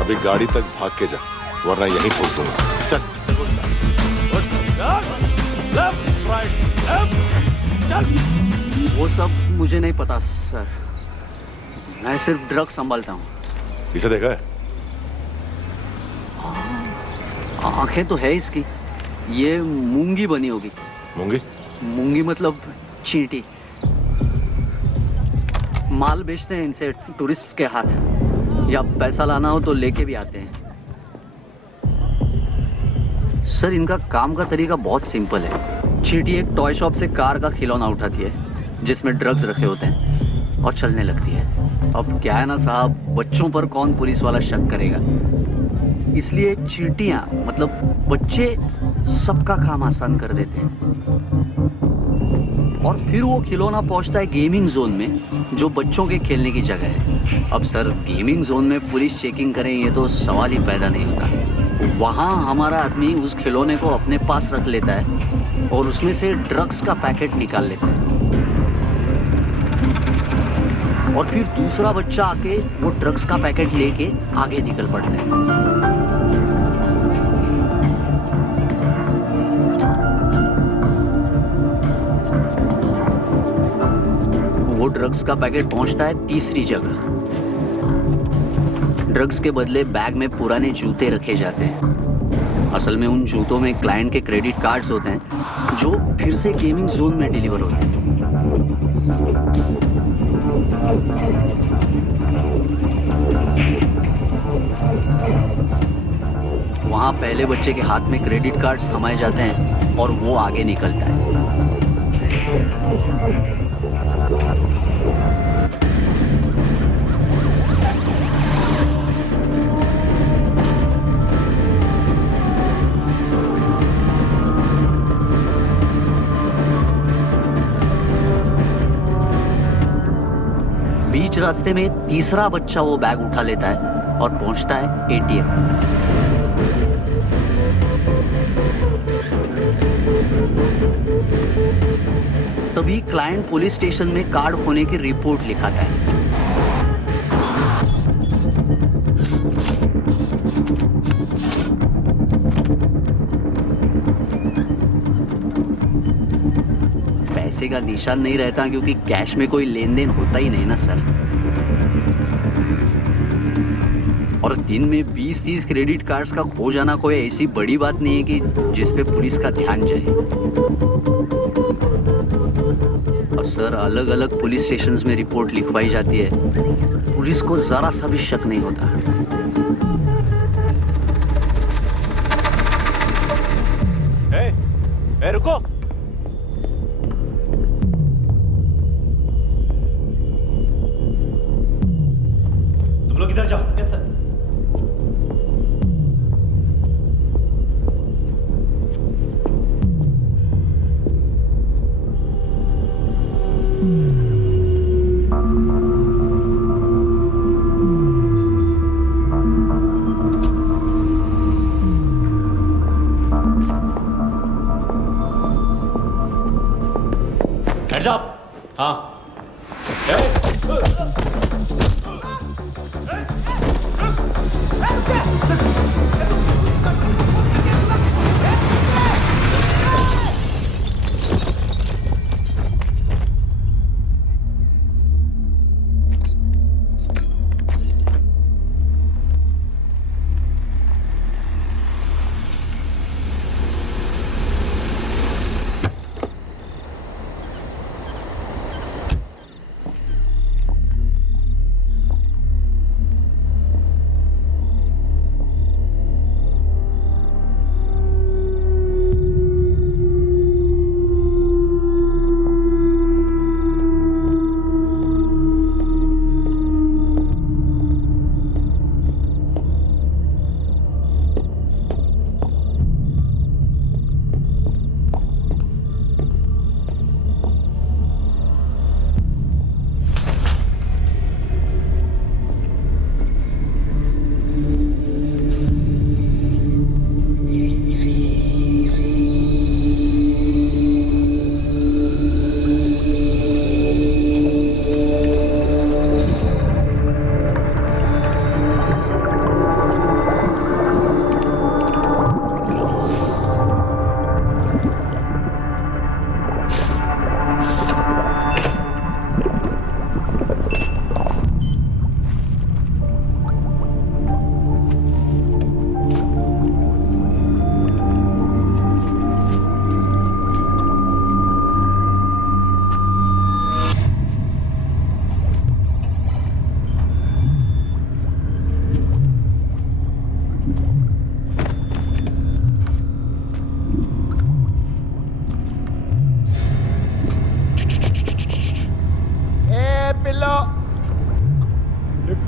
अभी गाड़ी तक भाग के जा, वरना यहीं ठोक दूंगा। चल। वो सब मुझे नहीं पता सर, मैं सिर्फ ड्रग संभालता हूँ। इसे देखा है? आंखें तो है इसकी, ये मूंगी बनी होगी। मूंगी? मूंगी मतलब चींटी। माल बेचते हैं इनसे टूरिस्ट के हाथ, या पैसा लाना हो तो लेके भी आते हैं। सर इनका काम का तरीका बहुत सिंपल है। चींटी एक टॉय शॉप से कार का खिलौना उठाती है जिसमें ड्रग्स रखे होते हैं और चलने लगती है। अब क्या है ना साहब, बच्चों पर कौन पुलिस वाला शक करेगा, इसलिए चींटियां मतलब बच्चे सबका काम आसान कर देते हैं। और फिर वो खिलौना पहुंचता है गेमिंग जोन में, जो बच्चों के खेलने की जगह है। अब सर गेमिंग जोन में पुलिस चेकिंग करें ये तो सवाल ही पैदा नहीं होता। वहाँ हमारा आदमी उस खिलौने को अपने पास रख लेता है और उसमें से ड्रग्स का पैकेट निकाल लेता है, और फिर दूसरा बच्चा आके वो ड्रग्स का पैकेट लेके आगे निकल पड़ता है। वो ड्रग्स का पैकेट पहुंचता है तीसरी जगह। ड्रग्स के बदले बैग में पुराने जूते रखे जाते हैं। असल में उन जूतों में क्लाइंट के क्रेडिट कार्ड्स होते हैं जो फिर से गेमिंग जोन में डिलीवर होते हैं। वहाँ पहले बच्चे के हाथ में क्रेडिट कार्ड थमाए जाते हैं और वो आगे निकलता है। बीच रास्ते में तीसरा बच्चा वो बैग उठा लेता है और पहुंचता है एटीएम। तभी क्लाइंट पुलिस स्टेशन में कार्ड खोने की रिपोर्ट लिखाता है। पैसे का निशान नहीं रहता क्योंकि कैश में कोई लेन देन होता ही नहीं ना सर। और दिन में 20-30 क्रेडिट कार्ड्स का खो जाना कोई ऐसी बड़ी बात नहीं है कि जिस पे पुलिस का ध्यान जाए। और सर अलग अलग पुलिस स्टेशंस में रिपोर्ट लिखवाई जाती है, पुलिस को जरा सा भी शक नहीं होता। ए, रुको। तुम लोग इधर जाओ। Yes sir. हाँ।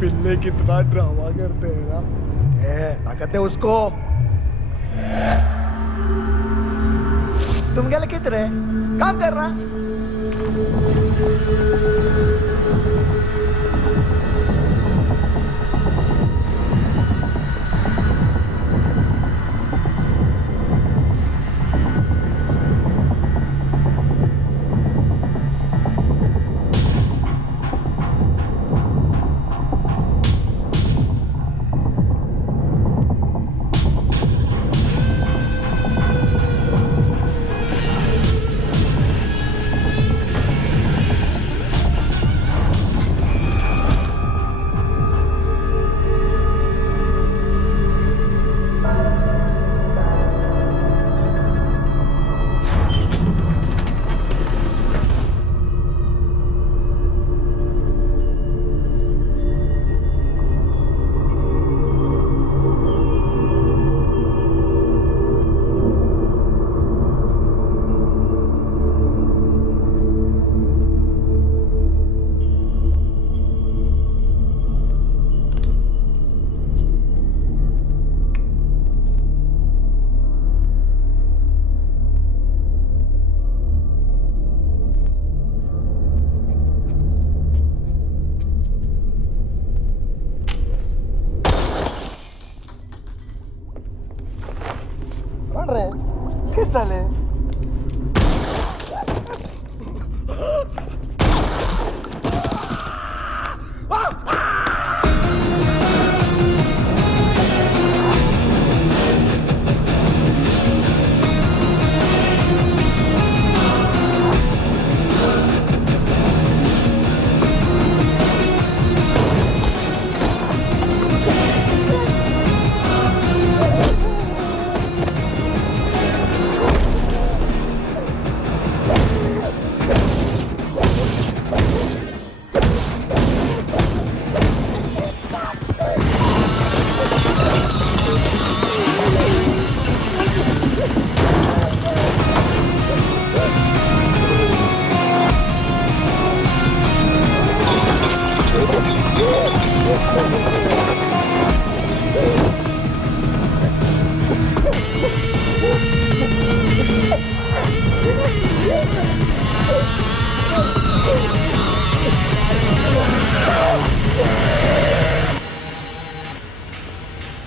पिल्ले कितना ड्रामा करते हैं ना। ताकत है उसको। तुम क्या कित रहे काम कर रहा।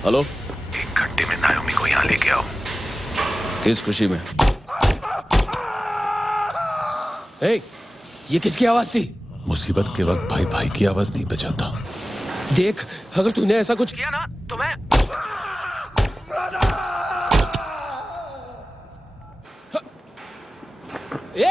हेलो, 1 घंटे में नायोमी को यहाँ लेके आओ। किस खुशी में? ए, ये किसकी आवाज थी? मुसीबत के वक्त भाई भाई की आवाज नहीं पहचानता। देख, अगर तूने ऐसा कुछ किया ना तो मैं ए!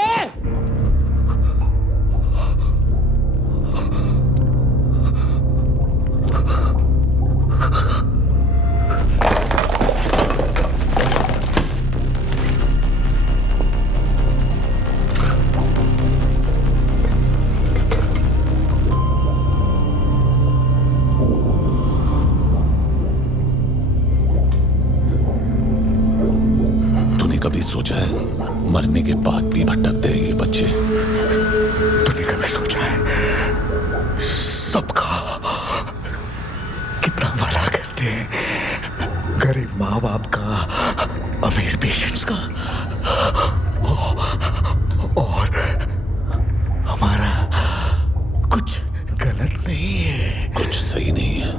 कभी सोचा है मरने के बाद भी भटकते हैं ये बच्चे? तूने कभी सोचा है सबका कितना भला करते हैं, गरीब माँ बाप का, अमीर पेशेंट्स का, और हमारा कुछ गलत नहीं है, कुछ सही नहीं है।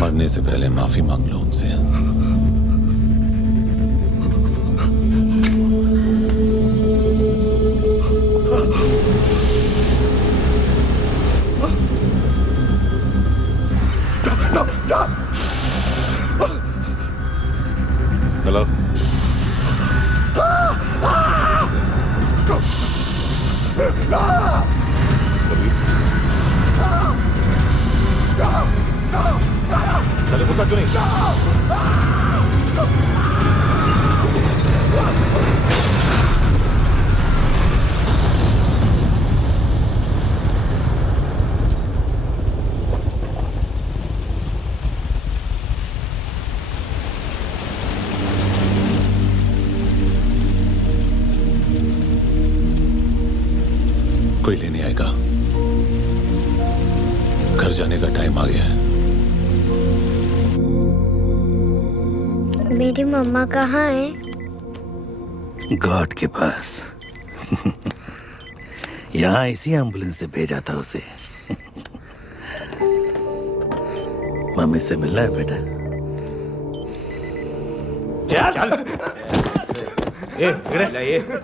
मरने से पहले माफी मांग लो उनसे। हेलो, चले बोलता क्यों नहीं? कोई लेने आएगा। घर जाने का टाइम आ गया है। मेरी मम्मा कहाँ है? गॉड के पास। यहाँ इसी एम्बुलेंस से भेजा था उसे। मम्मी से मिलना है बेटा। चल ए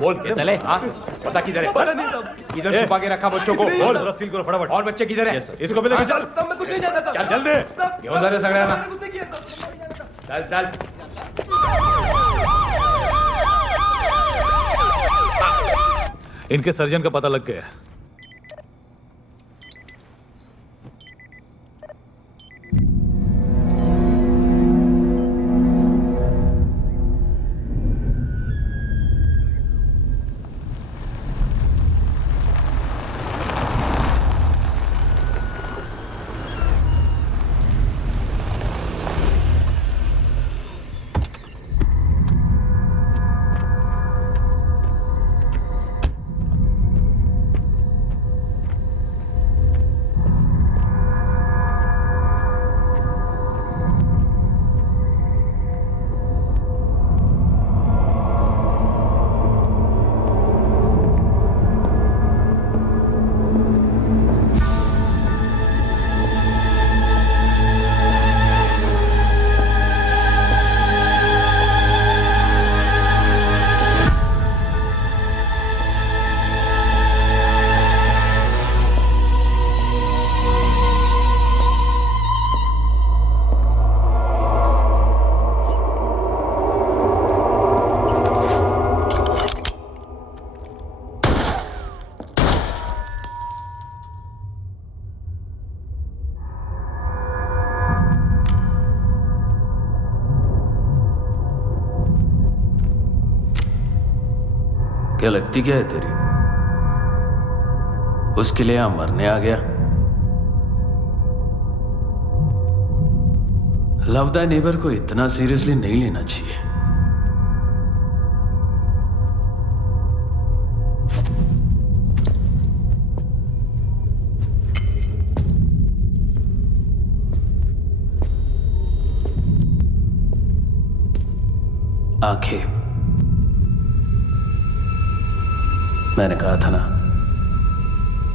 बोल चले। हाँ, पता किधर है? पता नहीं साहब। इधर छुपा के रखा बच्चों को। बोल। रस्सी करो फटाफट। और बच्चे किधर है? इसको भी लेके चल। सब मैं कुछ नहीं जानता साहब। चल जल्दी। घेऊन जा रे सगळ्यांना। चल चल। इनके सर्जन का पता लग गया। क्या लगती क्या है तेरी? उसके लिए यहां मरने आ गया? लव द नेबर को इतना सीरियसली नहीं लेना चाहिए। आंखें। मैंने कहा था ना,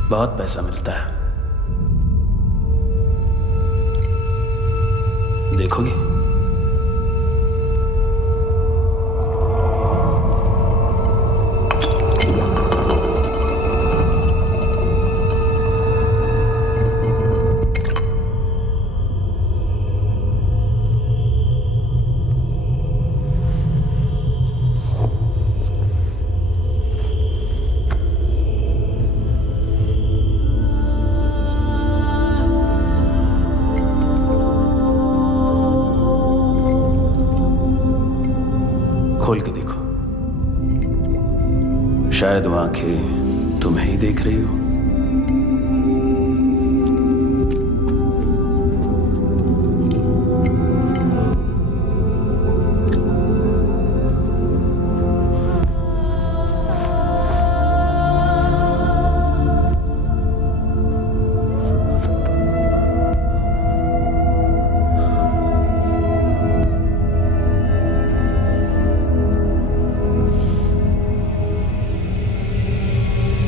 बहुत पैसा मिलता है। देखोगी? खोल के देखो, शायद वो आंखें तुम्हें ही देख रही हो।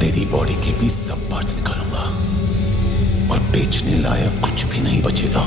तेरी बॉडी के भी सब पार्ट्स निकालूंगा और बेचने लायक कुछ भी नहीं बचेगा।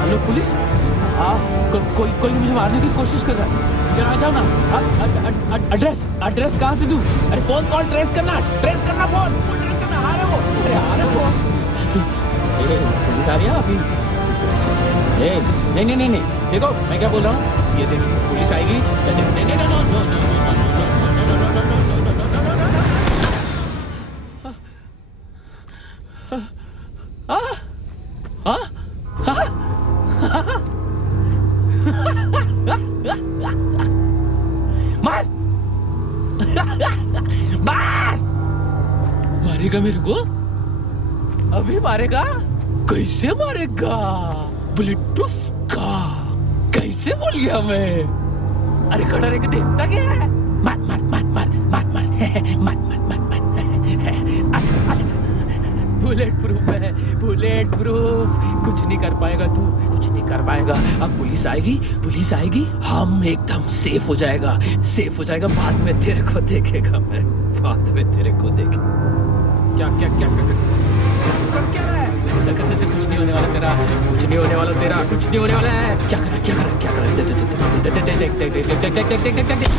हेलो पुलिस, कोई मुझे मारने की कोशिश कर रहा है। इधर आ जाओ ना। एड्रेस कहाँ से दूँ? अरे फोन कॉल ट्रेस करना फोन ट्रेस करना। आ रहे हो? अरे आ रहे हो? पुलिस आ रही है अभी? नहीं, देखो मैं क्या बोल रहा हूँ, ये देखो पुलिस आएगी। मारेगा मेरे को? अभी मारेगा? कैसे मारेगा? बुलेट प्रूफ का कैसे बोल गया मैं? अरे खड़ा रहकर देखता क्या है? मार बुलेट प्रूफ है, बुलेट प्रूफ। कुछ नहीं कर पाएगा तू, कुछ नहीं कर पाएगा। अब पुलिस आएगी, हम एकदम सेफ हो जाएगा। बाद में तेरे को देखेगा मैं, बाद में तेरे को देखेगा। क्या है? ऐसा करने से कुछ नहीं होने वाला तेरा, कुछ नहीं होने वाला है। क्या करा? देख।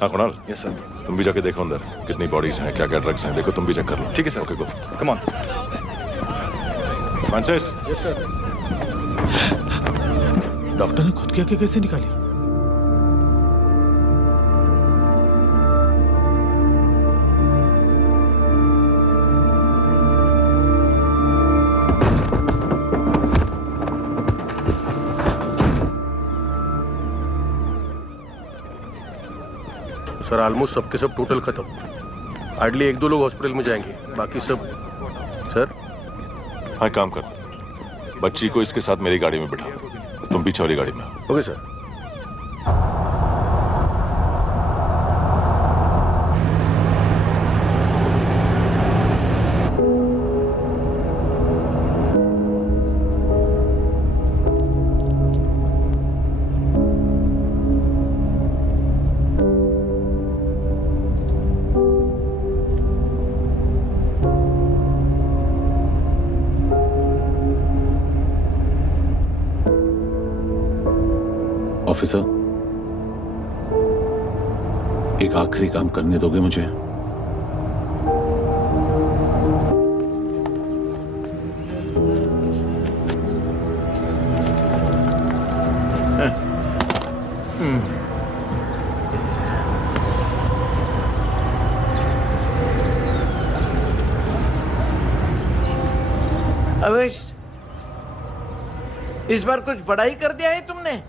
हाँ कुणाल। Yes sir. तुम भी जाके देखो अंदर कितनी बॉडीज हैं, क्या क्या ड्रग्स हैं, देखो तुम भी चेक कर लो। ठीक है sir. Okay go, come on. Francis. Yes sir. Doctor ने खुद की आंखें कैसे निकाली? सर ऑलमोस्ट सबके सब टोटल खत्म। हार्डली 1-2 लोग हॉस्पिटल में जाएंगे, बाकी सब। सर हाँ काम कर, बच्ची को इसके साथ मेरी गाड़ी में बिठा, तुम पीछे वाली गाड़ी में। Okay sir. ऑफिसर, एक आखिरी काम करने दोगे मुझे? अवेश, इस बार कुछ बड़ा ही कर दिया है तुमने।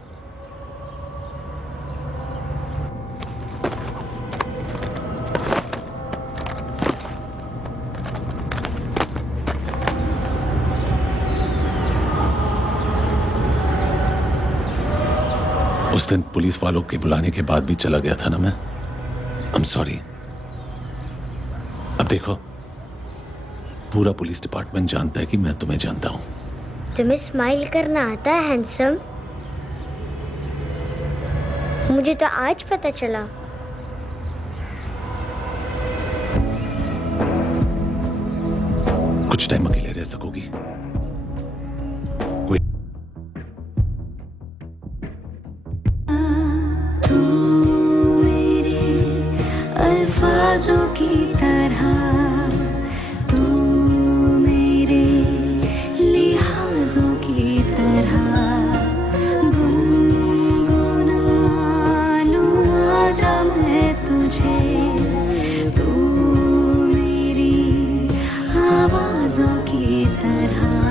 उस दिन पुलिस वालों के बुलाने के बाद भी चला गया था ना मैं। I am sorry. अब देखो, पूरा पुलिस डिपार्टमेंट जानता है कि मैं तुम्हें जानता हूं। तुम्हें स्माइल करना आता है हैंडसम? मुझे तो आज पता चला। कुछ टाइम अकेले रह सकोगी? अल्फाजों की तरह तू मेरे लिहाजों की तरह गुनगुना लूं आजा मैं तुझे, तू मेरी आवाजों की तरह।